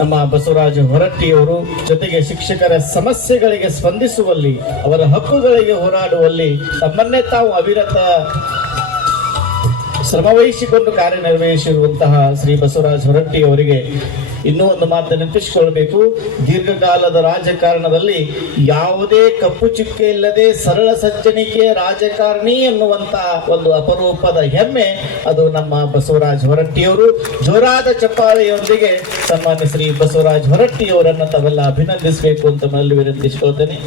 ನಮ್ಮ ಬಸವರಾಜ ಹೊರಟ್ಟಿಯವರು. ಜೊತೆಗೆ ಶಿಕ್ಷಕರ ಸಮಸ್ಯೆಗಳಿಗೆ ಸ್ಪಂದಿಸುವಲ್ಲಿ, ಅವರ ಹಕ್ಕುಗಳಿಗೆ ಹೋರಾಡುವಲ್ಲಿ ತಮ್ಮನ್ನೇ ತಾವು ಅವಿರತ ಶ್ರಮವಹಿಸಿಕೊಂಡು ಕಾರ್ಯನಿರ್ವಹಿಸಿರುವಂತಹ ಶ್ರೀ ಬಸವರಾಜ ಹೊರಟ್ಟಿ ಅವರಿಗೆ ಇನ್ನೂ ಒಂದು ಮಾತು ನೆನಪಿಸಿಕೊಳ್ಬೇಕು. ದೀರ್ಘಕಾಲದ ರಾಜಕಾರಣದಲ್ಲಿ ಯಾವುದೇ ಕಪ್ಪು ಚುಕ್ಕೆ ಇಲ್ಲದೆ ಸರಳ ಸಜ್ಜನಿಕೆ ರಾಜಕಾರಣಿ ಎನ್ನುವಂತ ಒಂದು ಅಪರೂಪದ ಹೆಮ್ಮೆ ಅದು ನಮ್ಮ ಬಸವರಾಜ ಹೊರಟ್ಟಿಯವರು. ಜೋರಾದ ಚಪ್ಪಾಳೆಯೊಂದಿಗೆ ಸನ್ಮಾನ್ಯ ಶ್ರೀ ಬಸವರಾಜ ಹೊರಟ್ಟಿಯವರನ್ನು ತಾವೆಲ್ಲ ಅಭಿನಂದಿಸಬೇಕು ಅಂತ ಮನವಿ ವಿನಂತಿಸಿಕೊಳ್ತೇನೆ.